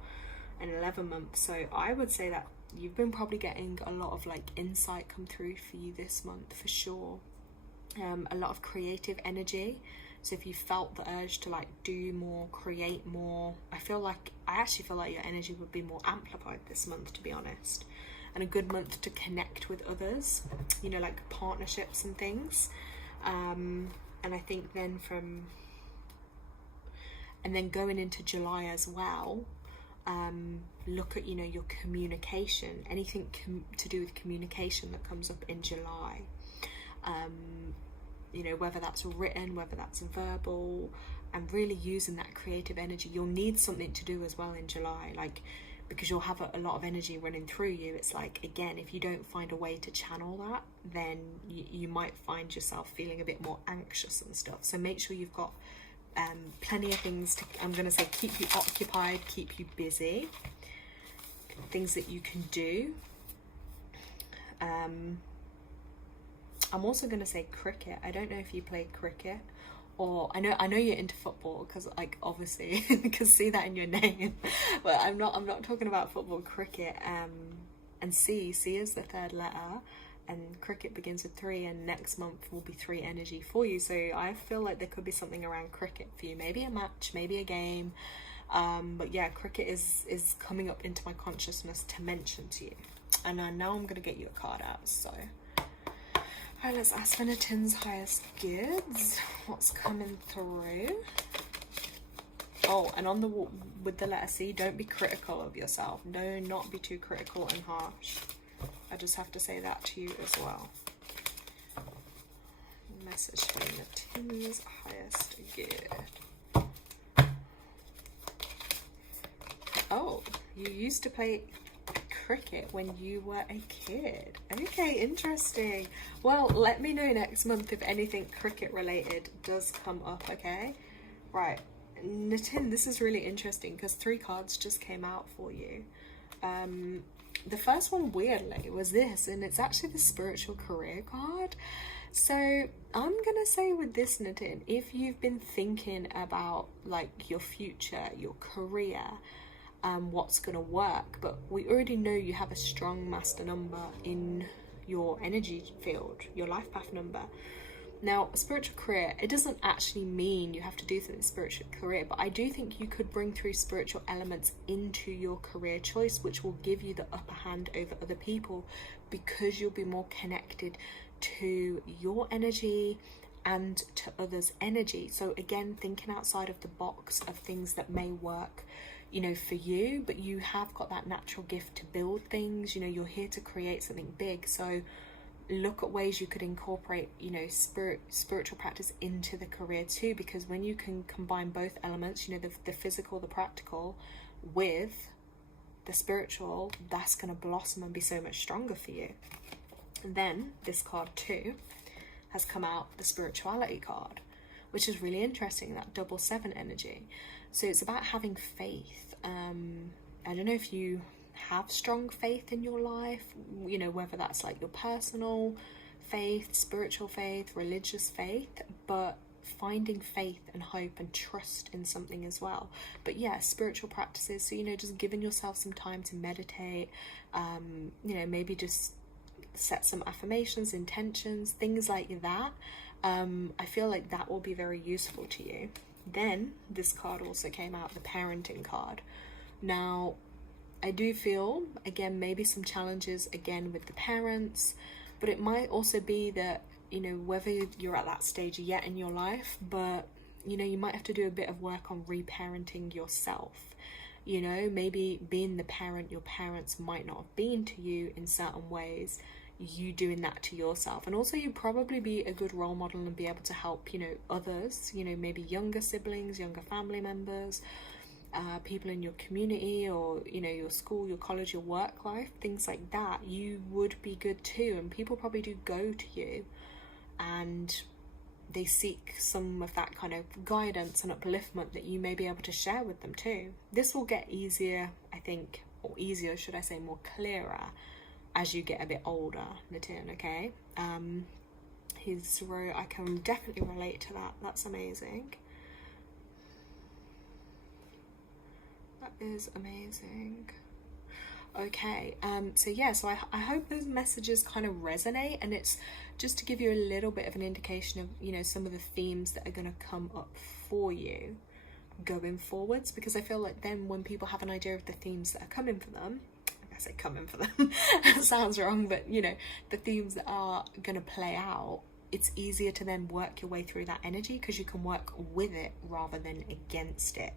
an 11 month. So I would say that you've been probably getting a lot of like insight come through for you this month for sure. A lot of creative energy. So if you felt the urge to like do more, create more, I actually feel like your energy would be more amplified this month, to be honest. And a good month to connect with others, you know, like partnerships and things. And I think then going into July as well, look at, you know, your communication, anything to do with communication that comes up in July. You know, whether that's written, whether that's verbal, and really using that creative energy. You'll need something to do as well in July, like, because you'll have a lot of energy running through you. It's like, again, if you don't find a way to channel that, then you might find yourself feeling a bit more anxious and stuff. So make sure you've got plenty of things to, I'm going to say, keep you occupied, keep you busy, things that you can do. I'm also going to say cricket. I don't know if you play cricket, or I know you're into football, because like obviously you can see that in your name, but I'm not talking about football. Cricket, and C is the third letter, and cricket begins with 3, and next month will be 3 energy for you. So I feel like there could be something around cricket for you, maybe a match, maybe a game, but yeah, cricket is coming up into my consciousness to mention to you. And now I'm going to get you a card out. So alright, let's ask for Natin's highest goods. What's coming through? Oh, and on with the letter C, don't be critical of yourself. Do not be too critical and harsh. I just have to say that to you as well. Message for Natin's highest good. Oh, you used to play cricket when you were a kid. Okay, interesting. Well, let me know next month if anything cricket related does come up, okay? Right, Natin, this is really interesting because 3 cards just came out for you. The first one, weirdly, was this, and it's actually the spiritual career card. So I'm gonna say with this, Natin, if you've been thinking about like your future, your career, what's going to work, but we already know you have a strong master number in your energy field, your life path number. Now, spiritual career, it doesn't actually mean you have to do something spiritual career, but I do think you could bring through spiritual elements into your career choice, which will give you the upper hand over other people, because you'll be more connected to your energy and to others' energy. So again, thinking outside of the box of things that may work, you know, for you, but you have got that natural gift to build things. You know, you're here to create something big. So look at ways you could incorporate, you know, spiritual practice into the career too, because when you can combine both elements, you know, the physical, the practical with the spiritual, that's going to blossom and be so much stronger for you. And then this card too has come out, the spirituality card, which is really interesting, that 7 energy. So it's about having faith. I don't know if you have strong faith in your life, you know, whether that's like your personal faith, spiritual faith, religious faith, but finding faith and hope and trust in something as well. But yeah, spiritual practices. So, you know, just giving yourself some time to meditate, you know, maybe just set some affirmations, intentions, things like that. I feel like that will be very useful to you. Then this card also came out, the parenting card. Now, I do feel, again, maybe some challenges again with the parents, but it might also be that, you know, whether you're at that stage yet in your life, but, you know, you might have to do a bit of work on reparenting yourself. You know, maybe being the parent your parents might not have been to you in certain ways, you doing that to yourself. And also you'd probably be a good role model and be able to help, you know, others, you know, maybe younger siblings, younger family members, people in your community, or, you know, your school, your college, your work life, things like that. You would be good too. And people probably do go to you and they seek some of that kind of guidance and upliftment that you may be able to share with them too. This will get easier, I think, or easier, should I say, more clearer as you get a bit older, Nitin, okay? His row, I can definitely relate to that. That's amazing. That is amazing. Okay, so yeah, so I hope those messages kind of resonate, and it's just to give you a little bit of an indication of, you know, some of the themes that are going to come up for you going forwards, because I feel like then when people have an idea of the themes that are coming for them, I say coming for them, it sounds wrong, but, you know, the themes that are going to play out, it's easier to then work your way through that energy because you can work with it rather than against it.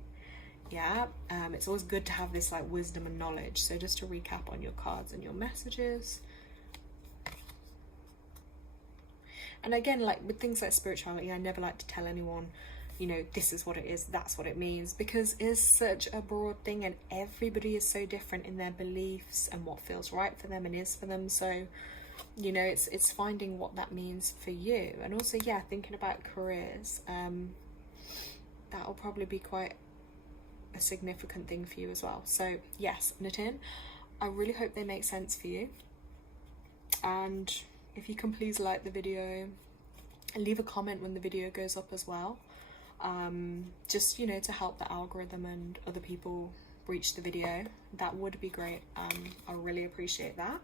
Yeah, it's always good to have this like wisdom and knowledge. So just to recap on your cards and your messages. And again, like with things like spirituality, I never like to tell anyone, you know, this is what it is, that's what it means, because it's such a broad thing and everybody is so different in their beliefs and what feels right for them and is for them. So, you know, it's finding what that means for you. And also, yeah, thinking about careers, that will probably be quite a significant thing for you as well. So yes, Nitin, I really hope they make sense for you, and if you can please like the video and leave a comment when the video goes up as well, just, you know, to help the algorithm and other people reach the video, that would be great. I really appreciate that.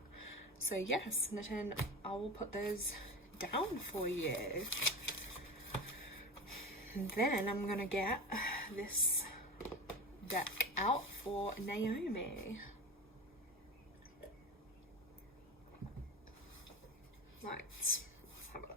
So yes, Nitin, I will put those down for you. And then I'm gonna get this deck out for Naomi. Right, let's have a look.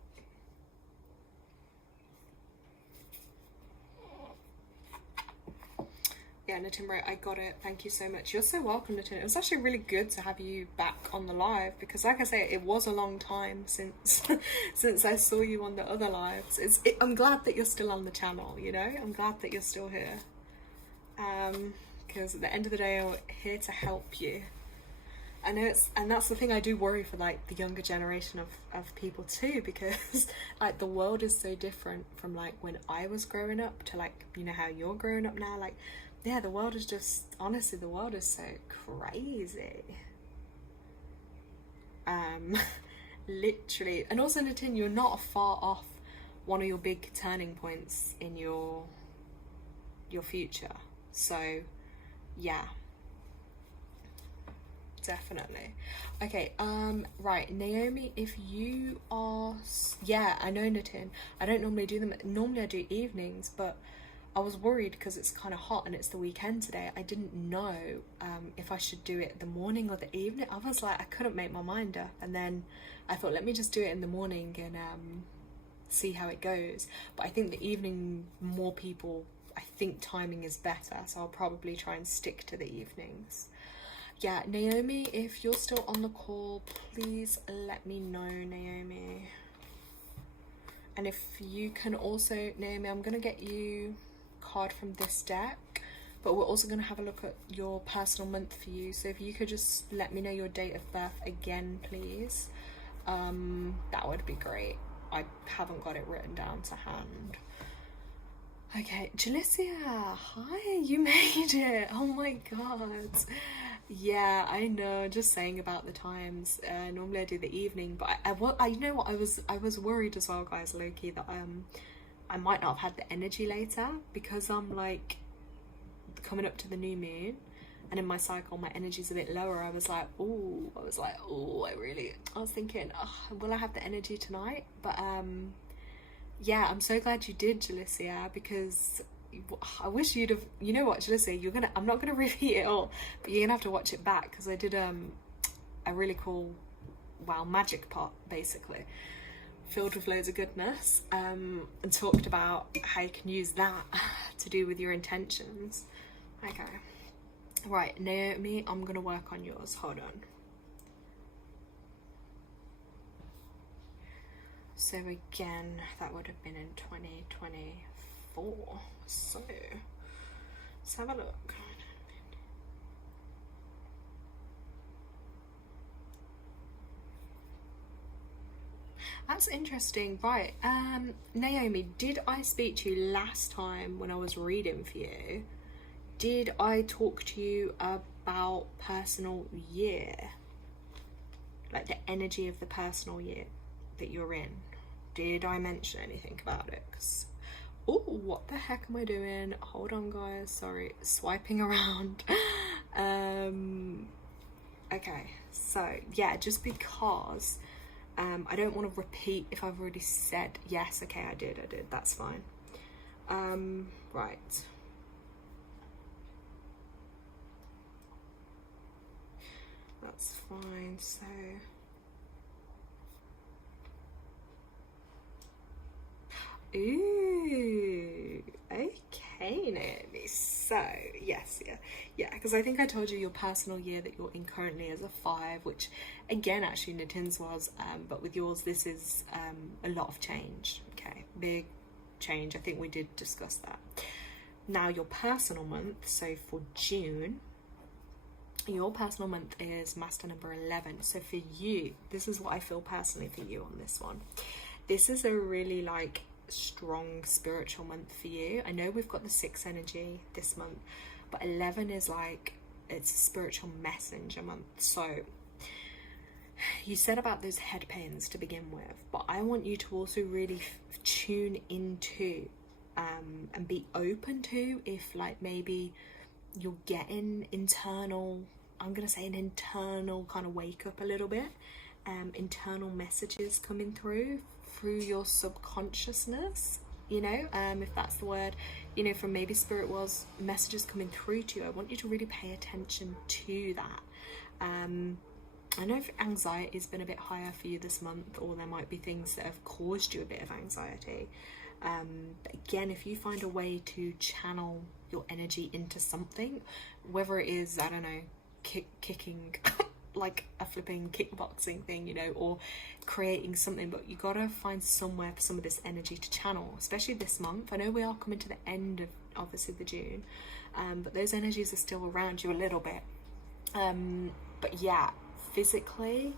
Yeah, Nitin, right, I got it. Thank you so much. You're so welcome, Nitin. It was actually really good to have you back on the live, because like I say, it was a long time since since I saw you on the other lives. I'm glad that you're still on the channel, you know? I'm glad that you're still here. Because at the end of the day, I'm here to help you. I know and that's the thing, I do worry for like the younger generation of people too, because like the world is so different from like when I was growing up to like, you know, how you're growing up now. Like, yeah, the world is just, honestly, the world is so crazy. Literally. And also, Nitin, you're not far off one of your big turning points in your future. So yeah, definitely. Okay, right, Naomi, if you are, yeah, I know, Nitin, I don't normally do them. Normally I do evenings, but I was worried because it's kind of hot and it's the weekend today. I didn't know if I should do it the morning or the evening. I was like, I couldn't make my mind up, and then I thought, let me just do it in the morning and see how it goes. But I think the evening, more people, I think timing is better, so I'll probably try and stick to the evenings. Yeah, Naomi, if you're still on the call, please let me know, Naomi. And if you can also, Naomi, I'm going to get you a card from this deck, but we're also going to have a look at your personal month for you. So if you could just let me know your date of birth again, please. That would be great. I haven't got it written down to hand. Okay, Jalicia, hi, you made it. Oh my god. Yeah, I know, just saying about the times. Normally I do the evening, but I you know what, I was worried as well, guys, low-key, that I might not have had the energy later, because I'm like coming up to the new moon, and in my cycle my energy's a bit lower, I was like, I was thinking, oh, will I have the energy tonight? But yeah, I'm so glad you did, Jalicia, because I wish you'd have, you know what, Jalicia, I'm not gonna repeat it all, but you're gonna have to watch it back, because I did a really cool, magic pot, basically, filled with loads of goodness, and talked about how you can use that to do with your intentions. Okay, right, Naomi, I'm gonna work on yours, hold on. So again, that would have been in 2024, so let's have a look. That's interesting, right? Naomi, did I speak to you last time when I was reading for you? Did I talk to you about personal year? Like the energy of the personal year that you're in? Did I mention anything about it? Oh, what the heck am I doing? Hold on, guys, sorry, swiping around. Okay, so yeah, just because I don't want to repeat if I've already said yes. Okay, I did, that's fine. Right, that's fine. So ooh, okay, Naomi, so yes, yeah, because I think I told you your personal year that you're in currently is a 5, which again actually Nitin's was, but with yours this is a lot of change. Okay, big change. I think we did discuss that. Now your personal month, so for June, your personal month is master number 11. So for you, this is what I feel personally for you on this one. This is a really like strong spiritual month for you. I know we've got the 6 energy this month, but 11 is like, it's a spiritual messenger month. So you said about those head pains to begin with, but I want you to also really tune into and be open to if like maybe you're getting internal, I'm gonna say an internal kind of wake up a little bit, internal messages coming through your subconsciousness, you know, if that's the word, you know, from maybe spirit world's messages coming through to you. I want you to really pay attention to that. I know if anxiety's been a bit higher for you this month, or there might be things that have caused you a bit of anxiety, but again, if you find a way to channel your energy into something, whether it is, I don't know, kicking like a flipping kickboxing thing, you know, or creating something, but you gotta find somewhere for some of this energy to channel, especially this month. I know we are coming to the end of obviously the June, but those energies are still around you a little bit. But yeah, physically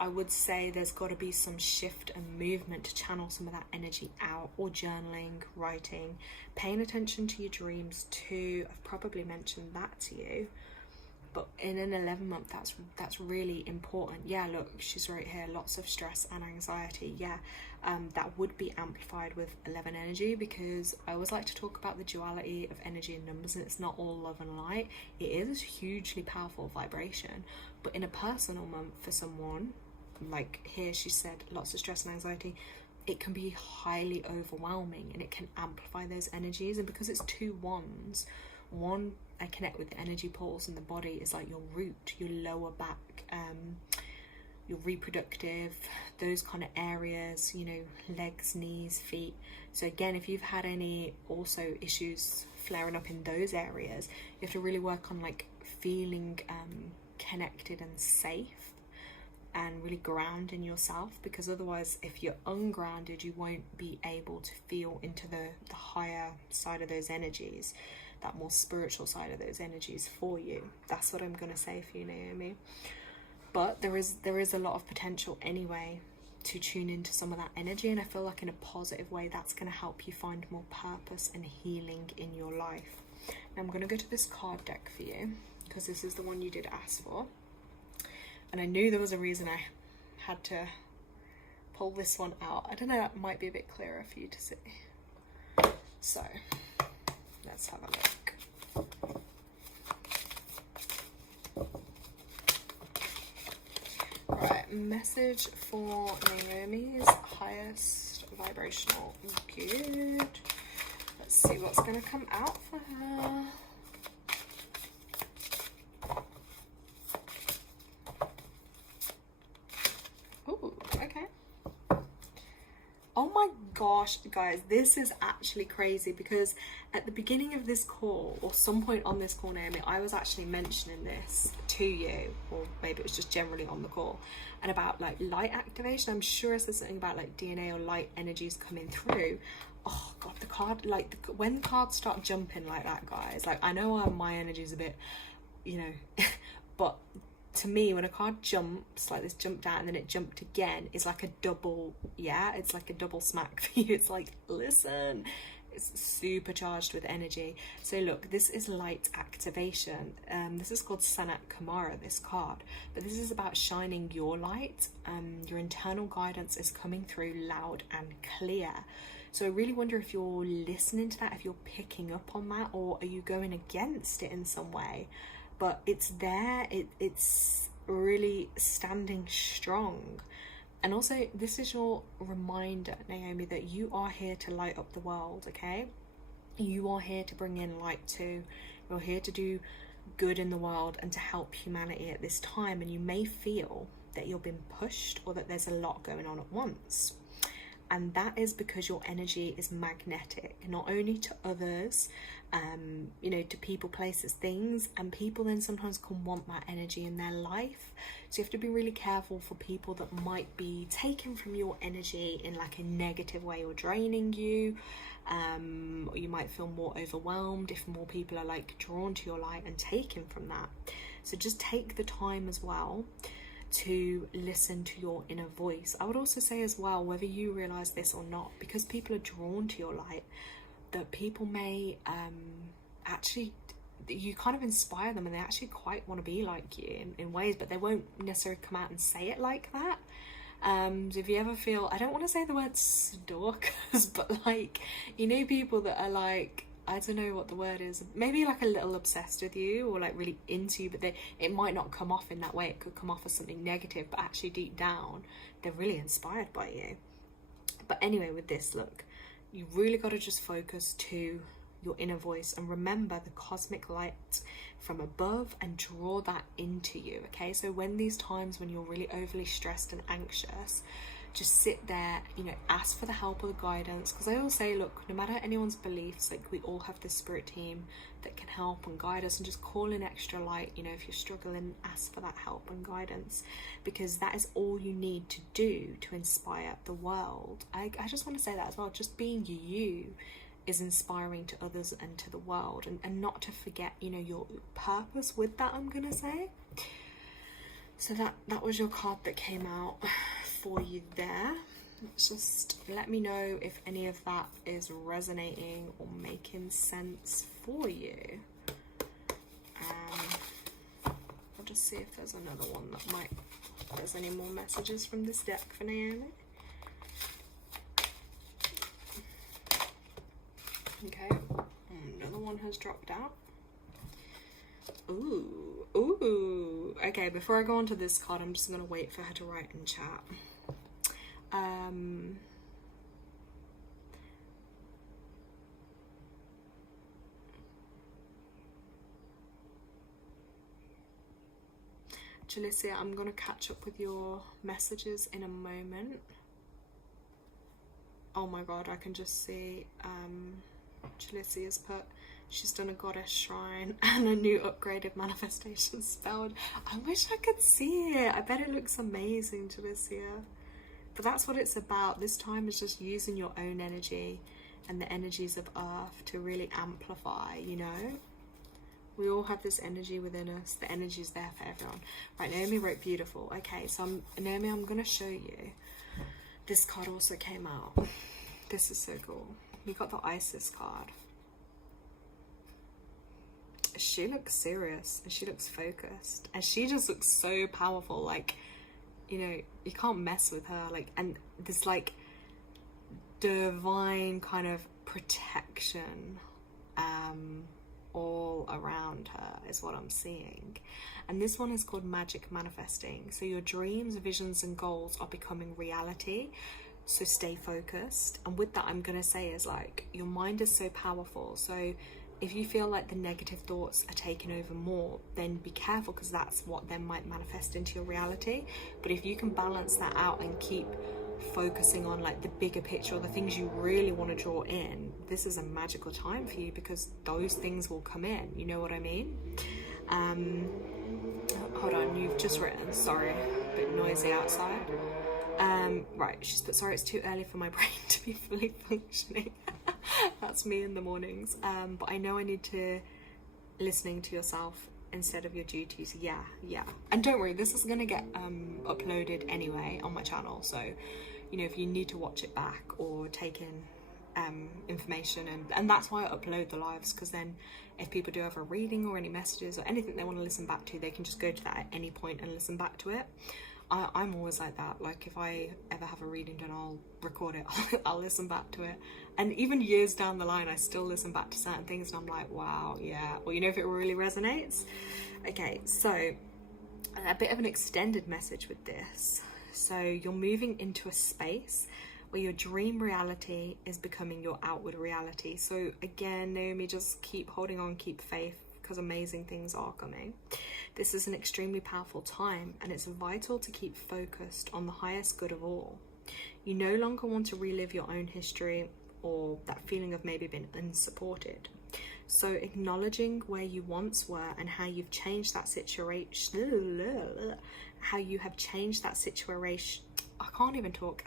I would say there's got to be some shift and movement to channel some of that energy out, or journaling, writing, paying attention to your dreams too. I've probably mentioned that to you. But in an 11 month, that's really important. Yeah, look, she's right here, lots of stress and anxiety. Yeah, that would be amplified with 11 energy, because I always like to talk about the duality of energy and numbers, and it's not all love and light. It is hugely powerful vibration. But in a personal month for someone, like here she said, lots of stress and anxiety, it can be highly overwhelming and it can amplify those energies. And because it's 2 wands, one, I connect with the energy pulse in the body, is like your root, your lower back, your reproductive, those kind of areas, you know, legs, knees, feet. So again, if you've had any also issues flaring up in those areas, you have to really work on like feeling connected and safe, and really grounding yourself, because otherwise if you're ungrounded, you won't be able to feel into the higher side of those energies, that more spiritual side of those energies for you. That's what I'm going to say for you, Naomi. But there is a lot of potential anyway to tune into some of that energy, and I feel like in a positive way that's going to help you find more purpose and healing in your life. Now I'm going to go to this card deck for you, because this is the one you did ask for, and I knew there was a reason I had to pull this one out. I don't know, that might be a bit clearer for you to see. So let's have a look. message for Naomi's highest vibrational good. Let's see what's going to come out for her. Oh, okay. Oh my gosh, guys, this is actually crazy, because at the beginning of this call, or some point on this call, Naomi, I was actually mentioning this to you, or maybe it was just generally on the call, and about like light activation. I'm sure I said something about like DNA or light energies coming through. Oh god, the card, like when cards start jumping like that, guys, like I know my energy is a bit, you know, but to me, when a card jumps, like this jumped out and then it jumped again, it's like a double, yeah, it's like a double smack for you. It's like, listen, it's supercharged with energy. So look, this is light activation. This is called Sanat Kumara, this card, but this is about shining your light. Your internal guidance is coming through loud and clear. So I really wonder if you're listening to that, if you're picking up on that, or are you going against it in some way? But it's there, it's really standing strong. And also, this is your reminder, Naomi, that you are here to light up the world, okay? You are here to bring in light too. You're here to do good in the world and to help humanity at this time. And you may feel that you're being pushed, or that there's a lot going on at once. And that is because your energy is magnetic, not only to others, you know, to people, places, things, and people then sometimes can want that energy in their life. So you have to be really careful for people that might be taken from your energy in like a negative way, or draining you, or you might feel more overwhelmed if more people are like drawn to your light and taken from that. So just take the time as well to listen to your inner voice. I would also say as well, whether you realize this or not, because people are drawn to your light, that people may actually, you kind of inspire them and they actually quite want to be like you in ways, but they won't necessarily come out and say it like that. So if you ever feel, I don't want to say the word stalkers, but like, you know, people that are like, I don't know what the word is, maybe like a little obsessed with you, or like really into you, but it might not come off in that way. It could come off as something negative, but actually deep down they're really inspired by you. But anyway, with this, look, you really got to just focus to your inner voice and remember the cosmic light from above and draw that into you, okay? So when these times when you're really overly stressed and anxious, just sit there, you know, ask for the help or the guidance, because I always say, look, no matter anyone's beliefs, like we all have this spirit team that can help and guide us, and just call in extra light, you know, if you're struggling, ask for that help and guidance, because that is all you need to do to inspire the world. I just want to say that as well, just being you is inspiring to others and to the world, and not to forget, you know, your purpose with that, I'm gonna say. So that was your card that came out for you there. Just let me know if any of that is resonating or making sense for you. I'll just see if there's another one that might, if there's any more messages from this deck for Naomi. Okay, another one has dropped out. Ooh. Okay, before I go on to this card, I'm just gonna wait for her to write in chat. Jalicia, I'm gonna catch up with your messages in a moment. Oh my god, I can just see Jalicia's put, she's done a goddess shrine and a new upgraded manifestation spell. I wish I could see it. I bet it looks amazing, Jalicia. But that's what it's about. This time is just using your own energy and the energies of Earth to really amplify, you know? We all have this energy within us. The energy is there for everyone. Right, Naomi wrote beautiful. Okay, so Naomi, I'm going to show you. This card also came out. This is so cool. We got the Isis card. She looks serious and she looks focused and she just looks so powerful. Like, you know, you can't mess with her. Like, and this like divine kind of protection all around her is what I'm seeing. And this one is called magic manifesting. So your dreams, visions and goals are becoming reality. So stay focused. And with that, I'm going to say is like, your mind is so powerful. So if you feel like the negative thoughts are taking over more, then be careful, because that's what then might manifest into your reality. But if you can balance that out and keep focusing on like the bigger picture or the things you really want to draw in, this is a magical time for you, because those things will come in. You know what I mean? Hold on, you've just written, sorry, a bit noisy outside. Right, she's put, sorry, it's too early for my brain to be fully functioning. That's me in the mornings. But I know I need to listening to yourself instead of your duties. Yeah. And don't worry, this is gonna get uploaded anyway on my channel. So, you know, if you need to watch it back or take in information, and that's why I upload the lives, because then if people do have a reading or any messages or anything they want to listen back to, they can just go to that at any point and listen back to it. I'm always like that. Like if I ever have a reading done, I'll record it. I'll listen back to it. And even years down the line, I still listen back to certain things and I'm like, wow, yeah. Well, you know, if it really resonates. Okay, so a bit of an extended message with this. So you're moving into a space where your dream reality is becoming your outward reality. So again, Naomi, just keep holding on, keep faith, because amazing things are coming. This is an extremely powerful time, and it's vital to keep focused on the highest good of all. You no longer want to relive your own history or that feeling of maybe being unsupported. So acknowledging where you once were and how you've changed that situation,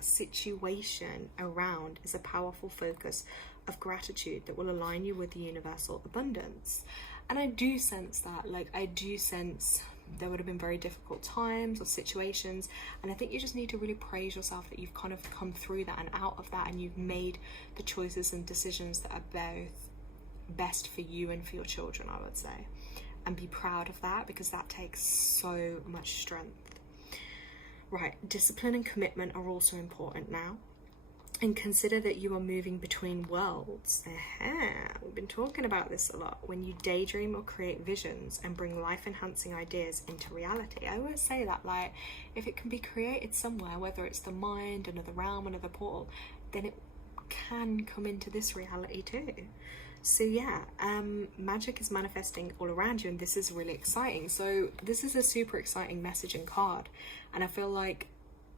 situation around is a powerful focus of gratitude that will align you with the universal abundance. And I do sense that, like, I do sense there would have been very difficult times or situations, and I think you just need to really praise yourself that you've kind of come through that and out of that, and you've made the choices and decisions that are both best for you and for your children, I would say. And be proud of that, because that takes so much strength. Right, discipline and commitment are also important now. And consider that you are moving between worlds. We've been talking about this a lot. When you daydream or create visions and bring life-enhancing ideas into reality. I always say that, like, if it can be created somewhere, whether it's the mind, another realm, another portal, then it can come into this reality too. So yeah, magic is manifesting all around you, and this is really exciting. So this is a super exciting message and card, and I feel like,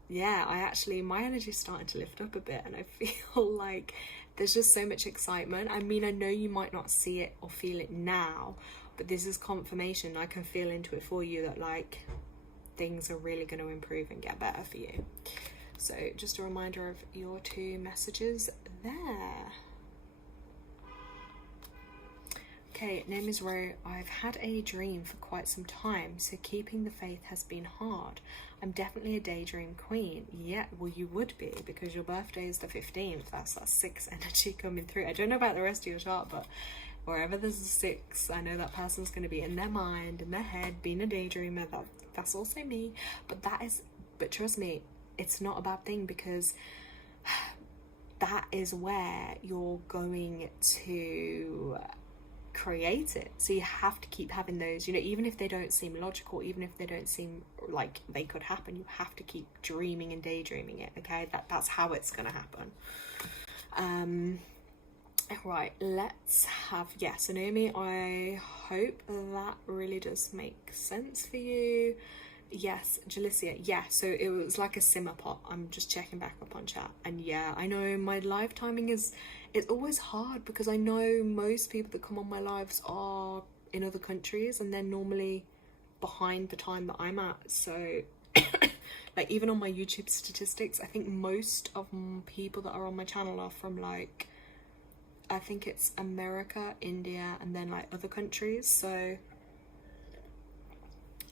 yeah, my energy's starting to lift up a bit, and I feel like there's just so much excitement. I mean, I know you might not see it or feel it now, but this is confirmation. I can feel into it for you that, like, things are really going to improve and get better for you. So just a reminder of your two messages there. Okay, name is Ro. I've had a dream for quite some time, so keeping the faith has been hard. I'm definitely a daydream queen. Yeah, well, you would be, because your birthday is the 15th. That's that 6 energy coming through. I don't know about the rest of your chart, but wherever there's a 6, I know that person's going to be in their mind, in their head, being a daydreamer. That's also me. But trust me, it's not a bad thing, because that is where you're going to create it. So you have to keep having those, you know, even if they don't seem logical, even if they don't seem like they could happen, you have to keep dreaming and daydreaming it. Okay, that's how it's gonna happen. Right, let's have, so Naomi, I hope that really does make sense for you. Yes, Jalicia, yeah, so it was like a simmer pot. I'm just checking back up on chat, and yeah, I know my live timing it's always hard, because I know most people that come on my lives are in other countries, and they're normally behind the time that I'm at. So like, even on my YouTube statistics, I think most of people that are on my channel are from, like, I think it's America, India, and then like other countries. So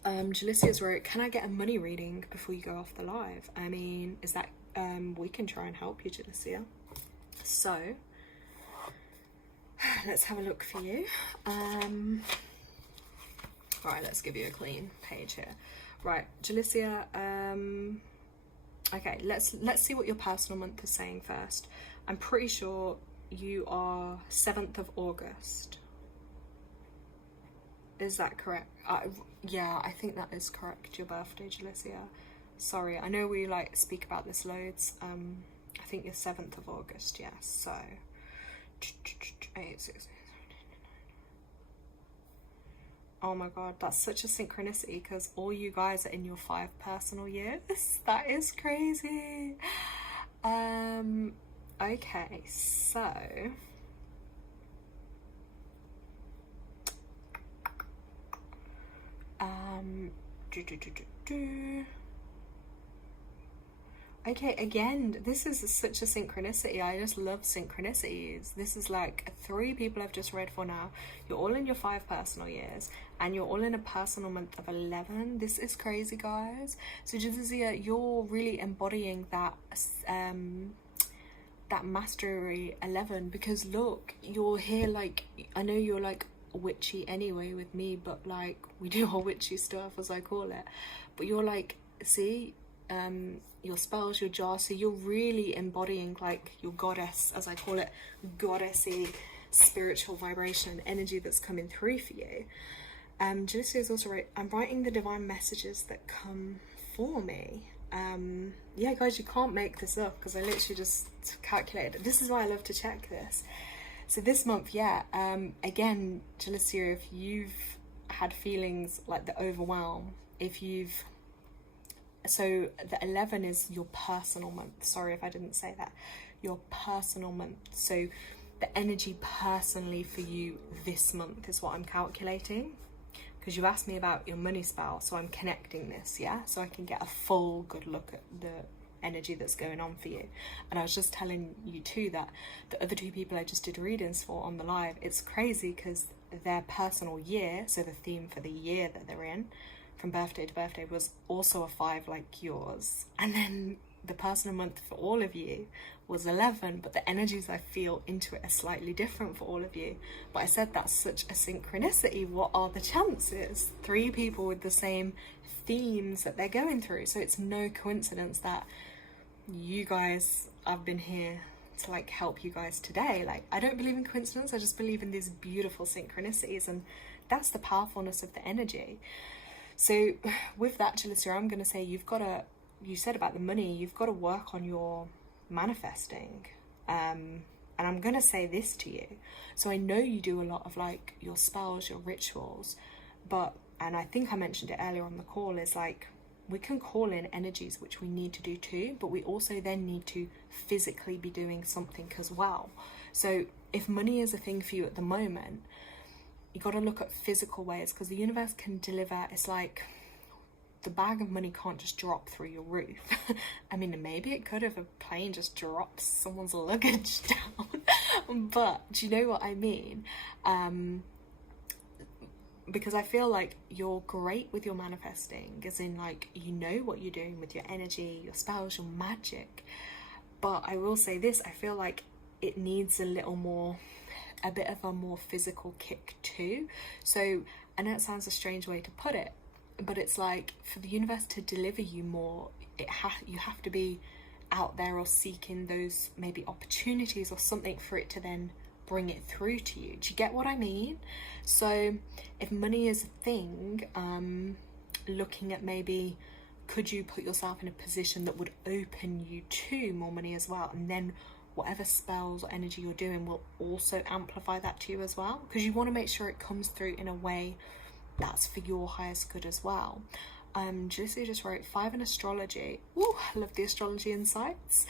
Jalicia's wrote, can I get a money reading before you go off the live? I mean, is that we can try and help you, Jalicia. So let's have a look for you. Right, let's give you a clean page here. Right, Jalicia, okay, let's see what your personal month is saying first. I'm pretty sure you are 7th of August. Is that correct? Yeah, I think that is correct, your birthday, Jalicia. Sorry, I know we like speak about this loads. I think you're 7th of August, yes. So 8, 6, oh my god, that's such a synchronicity because all you guys are in your 5 personal years. That is crazy. Okay, so okay, again, this is such a synchronicity. I just love synchronicities. This is like 3 people I've just read for now. You're all in your 5 personal years, and you're all in a personal month of 11. This is crazy, guys. So Jadzia, you're really embodying that that mastery 11, because look, you're here, like, I know you're like witchy anyway with me, but like we do our witchy stuff, as I call it, but you're like, see, your spells, your jars, so you're really embodying like your goddess, as I call it, goddessy spiritual vibration and energy that's coming through for you. Jalissa is also right, I'm writing the divine messages that come for me. Yeah, guys, you can't make this up because I literally just calculated it. This is why I love to check this. So this month, yeah, again, Jalissa, if you've had feelings like the overwhelm, if you've, so the 11 is your personal month. Sorry if I didn't say that. Your personal month. So the energy personally for you this month is what I'm calculating, because you asked me about your money spell, so I'm connecting this, yeah, so I can get a full good look at the energy that's going on for you. And I was just telling you too that the other 2 people I just did readings for on the live, it's crazy because their personal year, so the theme for the year that they're in from birthday to birthday, was also a 5 like yours, and then the personal month for all of you was 11, but the energies I feel into it are slightly different for all of you. But I said that's such a synchronicity. What are the chances? 3 people with the same themes that they're going through. So it's no coincidence that you guys, I've been here to like help you guys today. Like, I don't believe in coincidence, I just believe in these beautiful synchronicities, and that's the powerfulness of the energy. So with that, Jalissa, I'm going to say you've got to, you said about the money, you've got to work on your manifesting. And I'm going to say this to you. So I know you do a lot of like your spells, your rituals, but, and I think I mentioned it earlier on the call, is like we can call in energies, which we need to do too, but we also then need to physically be doing something as well. So if money is a thing for you at the moment, you got to look at physical ways, because the universe can deliver. It's like the bag of money can't just drop through your roof. I mean, maybe it could if a plane just drops someone's luggage down. But do you know what I mean? Because I feel like you're great with your manifesting, as in like, you know what you're doing with your energy, your spells, your magic. But I will say this, I feel like it needs a bit of a more physical kick too. So I know it sounds a strange way to put it, but it's like for the universe to deliver you more, you have to be out there or seeking those maybe opportunities or something for it to then bring it through to you. Do you get what I mean? So if money is a thing, looking at maybe, could you put yourself in a position that would open you to more money as well, and then whatever spells or energy you're doing will also amplify that to you as well, because you want to make sure it comes through in a way that's for your highest good as well. Juicy just wrote 5 in astrology. Ooh, I love the astrology insights.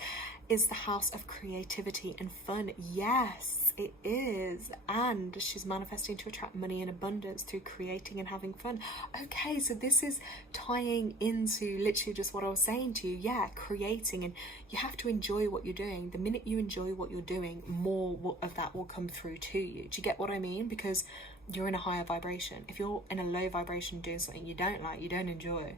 Is the house of creativity and fun. Yes, it is. And she's manifesting to attract money in abundance through creating and having fun. Okay, so this is tying into literally just what I was saying to you. Yeah, creating, and you have to enjoy what you're doing. The minute you enjoy what you're doing, more of that will come through to you. Do you get what I mean? Because you're in a higher vibration. If you're in a low vibration doing something you don't like, you don't enjoy,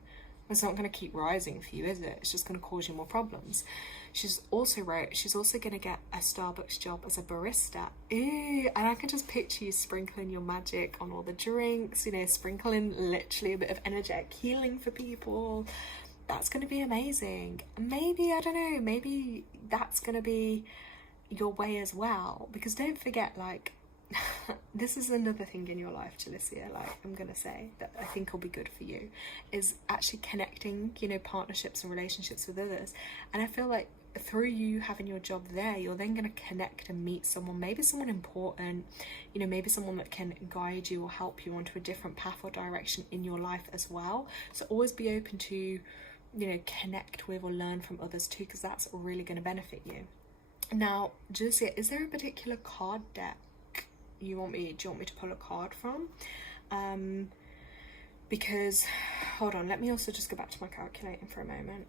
it's not going to keep rising for you, is it? It's just going to cause you more problems. She's also going to get a Starbucks job as a barista. Ew, and I can just picture you sprinkling your magic on all the drinks, you know, sprinkling literally a bit of energetic healing for people. That's going to be amazing. Maybe, I don't know, maybe that's going to be your way as well. Because don't forget, like, this is another thing in your life, Jalicia, like I'm gonna say that I think will be good for you, is actually connecting, you know, partnerships and relationships with others. And I feel like through you having your job there, you're then going to connect and meet someone, maybe someone important, you know, maybe someone that can guide you or help you onto a different path or direction in your life as well. So always be open to, you know, connect with or learn from others too, because that's really going to benefit you. Now, Jalicia, is there a particular card deck do you want me to pull a card from? Because, hold on, let me also just go back to my calculating for a moment.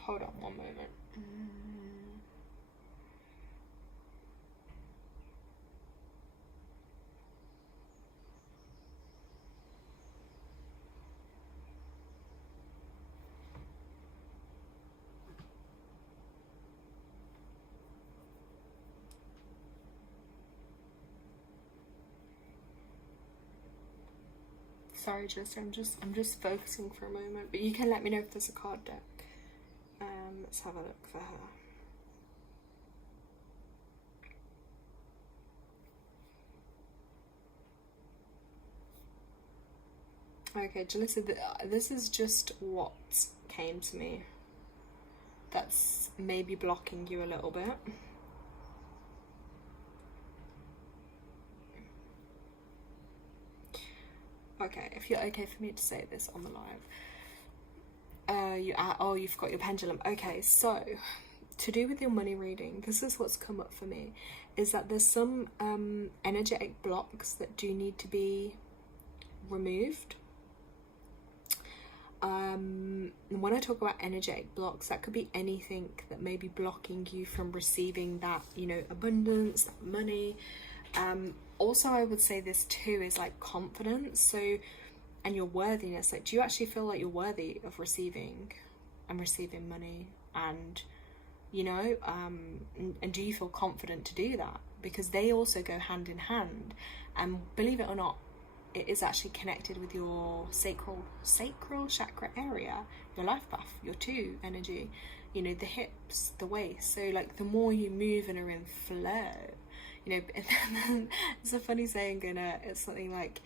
Hold on one moment. Sorry, I'm just focusing for a moment, but you can let me know if there's a card deck. Let's have a look for her. Okay, Jalissa, this is just what came to me. That's maybe blocking you a little bit. Okay, if you're okay for me to say this on the live. You've got your pendulum. Okay, so to do with your money reading, this is what's come up for me, is that there's some energetic blocks that do need to be removed. When I talk about energetic blocks, that could be anything that may be blocking you from receiving that, you know, abundance, that money. Also, I would say this too is like confidence. So, and your worthiness. Like, do you actually feel like you're worthy of receiving money? And, you know, and do you feel confident to do that? Because they also go hand in hand. And believe it or not, it is actually connected with your sacral chakra area, your life path, your 2 energy, you know, the hips, the waist. So like the more you move and are in flow, you know, it's a funny saying, and it's something like,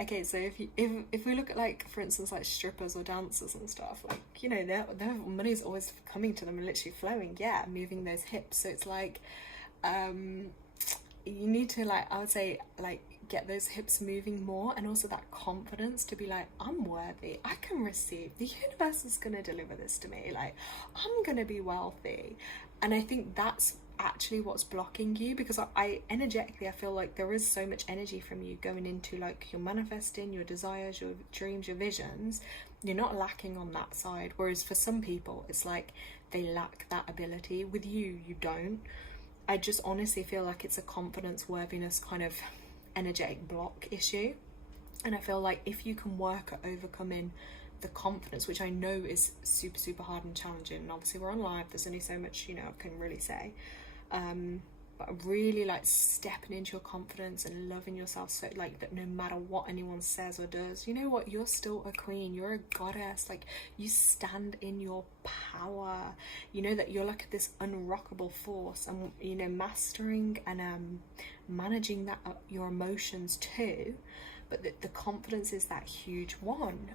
okay, so if we look at, like, for instance, like strippers or dancers and stuff, like, you know, their money's always coming to them and literally flowing, yeah, moving those hips. So it's like, you need to, like, I would say, like, get those hips moving more, and also that confidence to be like, I'm worthy, I can receive, the universe is gonna deliver this to me, like, I'm gonna be wealthy. And I think that's actually what's blocking you, because I energetically, I feel like there is so much energy from you going into, like, your manifesting, your desires, your dreams, your visions. You're not lacking on that side, whereas for some people it's like they lack that ability. With you, you don't. I just honestly feel like it's a confidence, worthiness kind of energetic block issue. And I feel like if you can work at overcoming the confidence, which I know is super, super hard and challenging, and obviously we're on live, there's only so much, you know, I can really say, but really, like, stepping into your confidence and loving yourself, so, like, that no matter what anyone says or does, you know what, you're still a queen, you're a goddess, like, you stand in your power, you know that you're like this unrockable force. And, you know, mastering and managing that your emotions too, but the confidence is that huge one.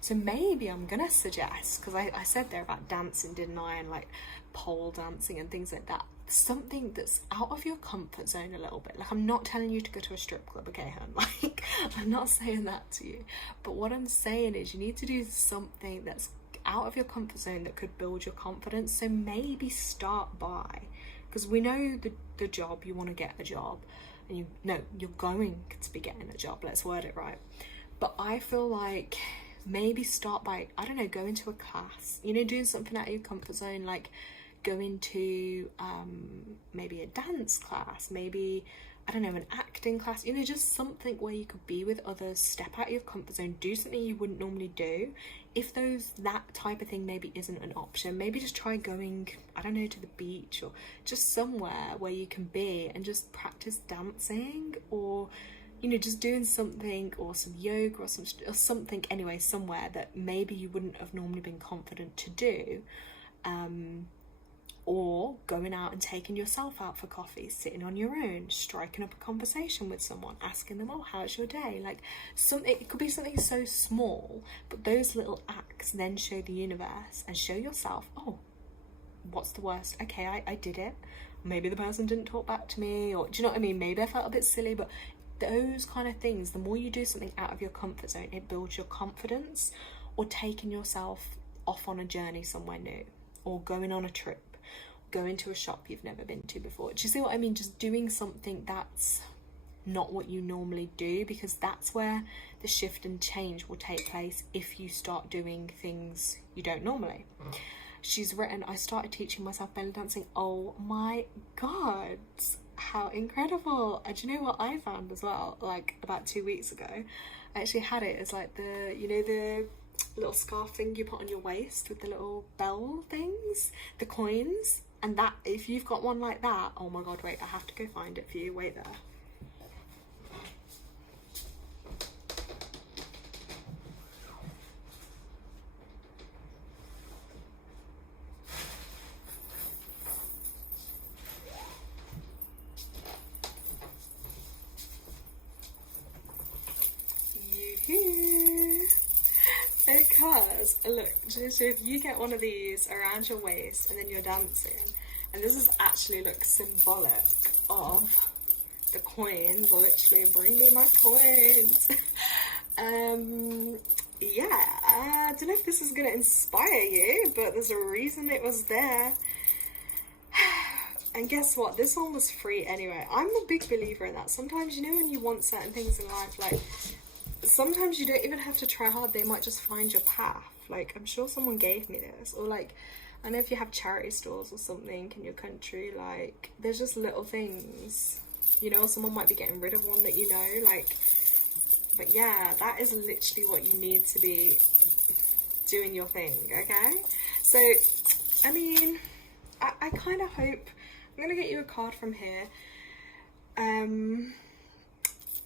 So maybe I'm gonna suggest, because I said there about dancing, didn't I, and like pole dancing and things like that, something that's out of your comfort zone a little bit. Like, I'm not telling you to go to a strip club, okay, hun? Like, I'm not saying that to you, but what I'm saying is you need to do something that's out of your comfort zone that could build your confidence. So maybe start by, because we know the job, you want to get a job, and you're going to be getting a job, let's word it right. But I feel like maybe start by, I don't know, going to a class, you know, doing something out of your comfort zone, like going to maybe a dance class, maybe, I don't know, an acting class, you know, just something where you could be with others, step out of your comfort zone, do something you wouldn't normally do. If that type of thing maybe isn't an option, maybe just try going, I don't know, to the beach, or just somewhere where you can be and just practice dancing, or you know, just doing something, or some yoga, or something anyway, somewhere that maybe you wouldn't have normally been confident to do. Or going out and taking yourself out for coffee, sitting on your own, striking up a conversation with someone, asking them, oh, how's your day? Like, something, it could be something so small, but those little acts then show the universe and show yourself, oh, what's the worst? Okay, I did it. Maybe the person didn't talk back to me, or do you know what I mean? Maybe I felt a bit silly, but those kind of things, the more you do something out of your comfort zone, it builds your confidence. Or taking yourself off on a journey somewhere new, or going on a trip, going to a shop you've never been to before. Do you see what I mean? Just doing something that's not what you normally do, because that's where the shift and change will take place if you start doing things you don't normally. She's written, I started teaching myself belly dancing. Oh my god, how incredible. And do you know what I found as well, like about 2 weeks ago? I actually had it as like the, you know, the little scarf thing you put on your waist with the little bell things, the coins. And that, if you've got one like that, oh my god, wait, I have to go find it for you, wait there. Yoo-hoo. Because, look, so if you get one of these around your waist and then you're dancing, and this is actually, look, symbolic of the coins, literally, bring me my coins. Yeah, I don't know if this is going to inspire you, but there's a reason it was there. And guess what? This one was free anyway. I'm a big believer in that. Sometimes, you know, when you want certain things in life, like, sometimes you don't even have to try hard. They might just find your path. Like, I'm sure someone gave me this. Or like, I know if you have charity stores or something in your country, like, there's just little things, you know, someone might be getting rid of one that you know, like, but yeah, that is literally what you need to be doing your thing, okay? So, I mean, I kind of hope, I'm gonna get you a card from here.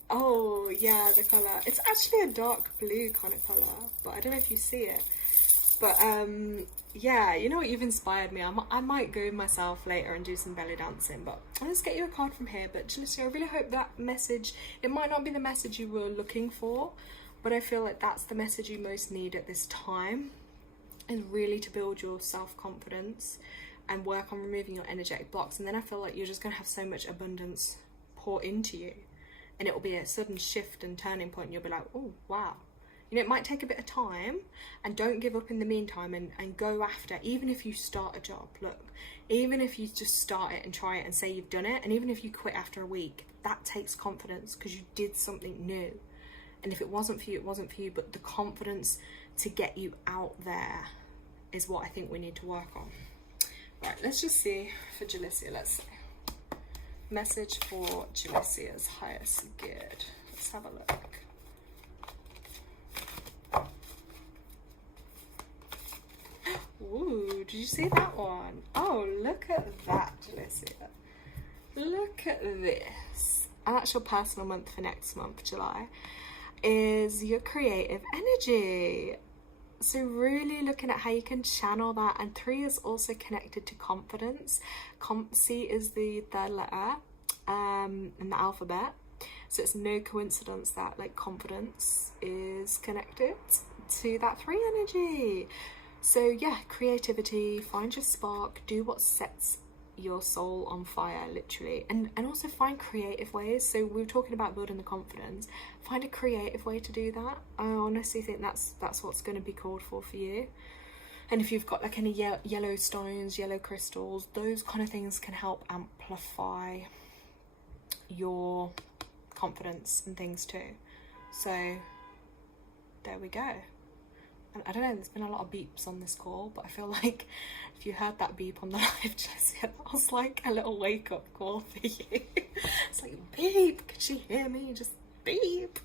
Oh yeah, the colour, it's actually a dark blue kind of colour, but I don't know if you see it. But yeah, you know what, you've inspired me. I might go myself later and do some belly dancing, but I'll just get you a card from here. But Felicity, I really hope that message, it might not be the message you were looking for, but I feel like that's the message you most need at this time, is really to build your self-confidence and work on removing your energetic blocks. And then I feel like you're just going to have so much abundance pour into you, and it will be a sudden shift and turning point, and you'll be like, oh wow. You know, it might take a bit of time, and don't give up in the meantime, and go after, even if you start a job, look, even if you just start it and try it and say you've done it, and even if you quit after a week, that takes confidence, because you did something new. And if it wasn't for you, it wasn't for you, but the confidence to get you out there is what I think we need to work on. Right, let's just see for Jalicia, let's see. Message for Jalicia's highest good. Let's have a look. Ooh, did you see that one? Oh, look at that, Jalicia. Look at this. And that's your personal month for next month, July, is your creative energy. So really looking at how you can channel that. And 3 is also connected to confidence. C is the third letter in the alphabet. So it's no coincidence that like confidence is connected to that 3 energy. So yeah, creativity, find your spark, do what sets your soul on fire, literally, and also find creative ways. So we were talking about building the confidence. Find a creative way to do that. I honestly think that's what's going to be called for you. And if you've got like any yellow stones, yellow crystals, those kind of things can help amplify your confidence and things too. So there we go. And I don't know, there's been a lot of beeps on this call, but I feel like if you heard that beep on the live, Jessie, that was like a little wake-up call for you. It's like, beep, can she hear me? Just beep,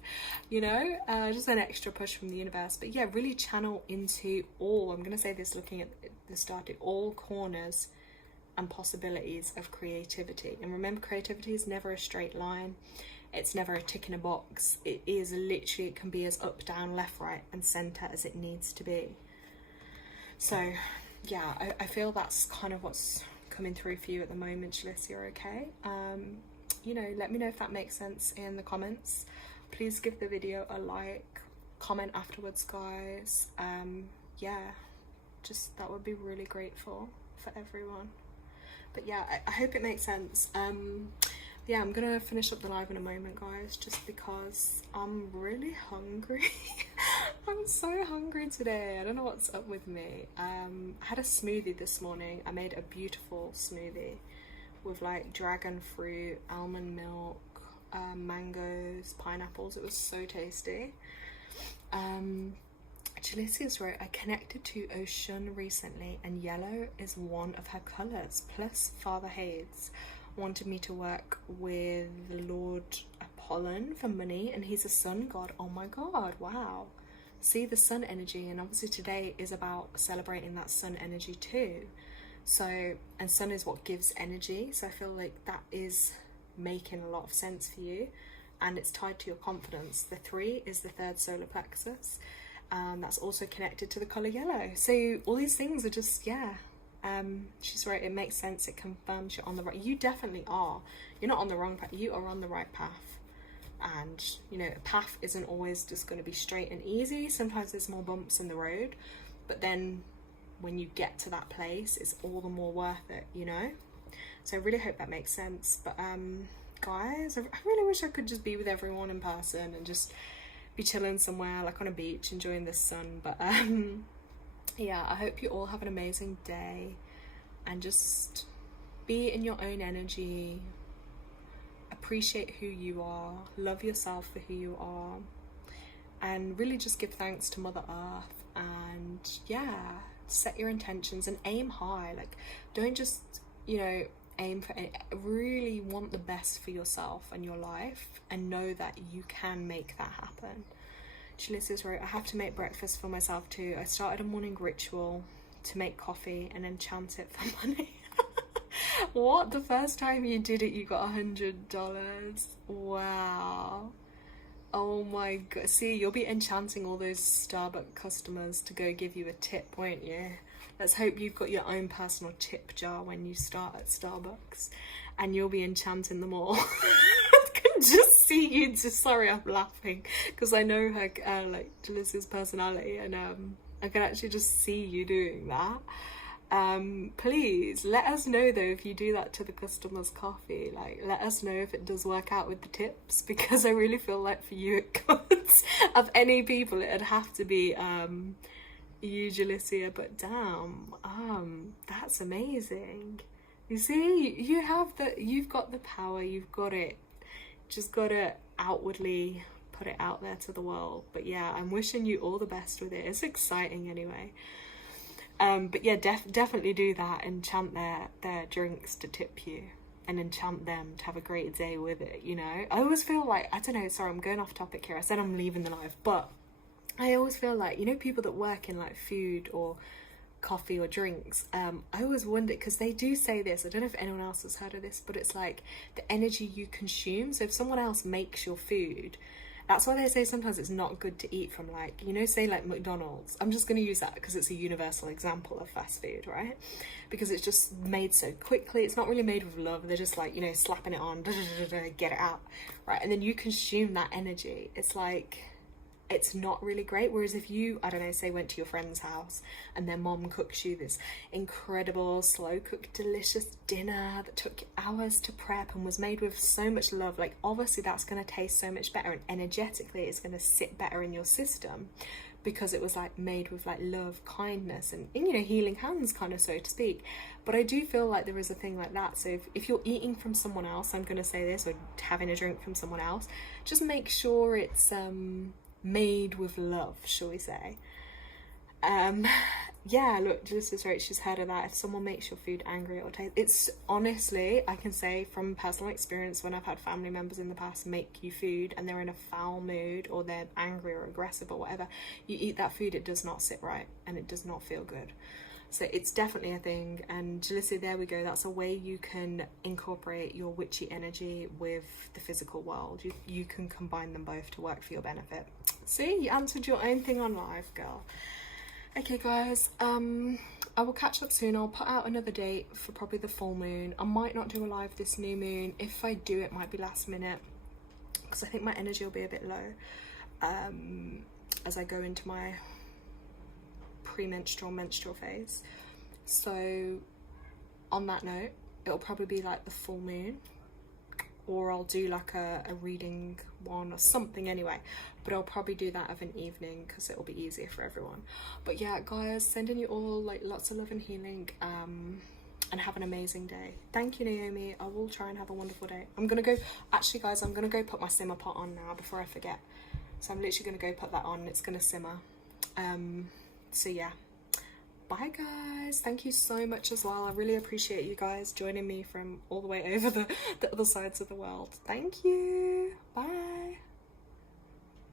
you know, just an extra push from the universe. But yeah, really channel into all, I'm gonna say this looking at the start, all corners and possibilities of creativity. And remember, creativity is never a straight line. It's never a tick in a box. It is literally, it can be as up, down, left, right and center as it needs to be. So yeah, I feel that's kind of what's coming through for you at the moment, Shalicia, okay? You know, let me know if that makes sense in the comments. Please give the video a like, comment afterwards, guys. Yeah, just that would be really grateful for everyone. But yeah, I hope it makes sense. Yeah, I'm gonna finish up the live in a moment, guys, just because I'm really hungry. I'm so hungry today. I don't know what's up with me. I had a smoothie this morning. I made a beautiful smoothie with like dragon fruit, almond milk, mangoes, pineapples. It was so tasty. Jalicia's right, I connected to Ocean recently and yellow is one of her colours. Plus Father Hades wanted me to work with Lord Apollon for money, and he's a sun god. Oh my god, wow. See the sun energy, and obviously today is about celebrating that sun energy too. So, and sun is what gives energy, so I feel like that is making a lot of sense for you, and it's tied to your confidence. The 3 is the 3rd solar plexus, that's also connected to the colour yellow. So all these things are just, yeah, she's right, it makes sense, it confirms you're on the right, you definitely are, you're not on the wrong path, you are on the right path. And you know, a path isn't always just going to be straight and easy. Sometimes there's more bumps in the road, but then when you get to that place, it's all the more worth it, you know. So I really hope that makes sense. But guys, I really wish I could just be with everyone in person and just be chilling somewhere like on a beach enjoying the sun. But yeah, I hope you all have an amazing day and just be in your own energy. Appreciate who you are, love yourself for who you are, and really just give thanks to Mother Earth. And yeah, set your intentions and aim high. Like, don't just, you know, aim for it. Really want the best for yourself and your life, and know that you can make that happen. Jalicia's right, I have to make breakfast for myself too. I started a morning ritual to make coffee and then chant it for money. What? The first time you did it, you got $100? Wow. Oh my god. See, you'll be enchanting all those Starbucks customers to go give you a tip, won't you? Let's hope you've got your own personal tip jar when you start at Starbucks, and you'll be enchanting them all. I can just see you, just, sorry, I'm laughing because I know her, like, Jalicia's personality, and I can actually just see you doing that. Please let us know though if you do that to the customers' coffee. Like, let us know if it does work out with the tips, because I really feel like for you it could. Of any people, it'd have to be you, Jalicia. But damn, that's amazing. You see, you've got the power, you've got it. Just gotta outwardly put it out there to the world. But yeah, I'm wishing you all the best with it. It's exciting anyway. But yeah, definitely do that, and chant their drinks to tip you, and enchant them to have a great day with it, you know. I always feel like, I don't know, sorry, I'm going off topic here. I said I'm leaving the live, but I always feel like, you know, people that work in like food or coffee or drinks, I always wonder, because they do say this, I don't know if anyone else has heard of this, but it's like the energy you consume. So if someone else makes your food, that's why they say sometimes it's not good to eat from, like, you know, say like McDonald's. I'm just going to use that because it's a universal example of fast food, right? Because it's just made so quickly. It's not really made with love. They're just like, you know, slapping it on, get it out, right? And then you consume that energy. It's like, it's not really great. Whereas if you, I don't know, say went to your friend's house and their mom cooks you this incredible slow cooked delicious dinner that took hours to prep and was made with so much love, like obviously that's going to taste so much better, and energetically it's going to sit better in your system because it was like made with like love, kindness, and you know, healing hands, kind of, so to speak. But I do feel like there is a thing like that. So if you're eating from someone else, I'm going to say this, or having a drink from someone else, just make sure it's made with love, shall we say. Yeah, look, Jalicia's right, she's heard of that. If someone makes your food angry, it'll taste, it's honestly, I can say from personal experience, when I've had family members in the past make you food and they're in a foul mood or they're angry or aggressive or whatever, you eat that food, it does not sit right and it does not feel good. So it's definitely a thing. And literally, there we go. That's a way you can incorporate your witchy energy with the physical world. You can combine them both to work for your benefit. See, you answered your own thing on live, girl. Okay, guys, I will catch up soon. I'll put out another date for probably the full moon. I might not do a live this new moon. If I do, it might be last minute, because I think my energy will be a bit low as I go into my premenstrual menstrual phase. So on that note, it'll probably be like the full moon, or I'll do like a reading one or something anyway, but I'll probably do that of an evening because it'll be easier for everyone. But yeah, guys, sending you all like lots of love and healing, and have an amazing day. Thank you, Naomi. I will try and have a wonderful day. I'm gonna go, actually guys, I'm gonna go put my simmer pot on now before I forget. So I'm literally gonna go put that on. It's gonna simmer. So yeah, bye guys. Thank you so much as well. I really appreciate you guys joining me from all the way over the other sides of the world. Thank you. Bye.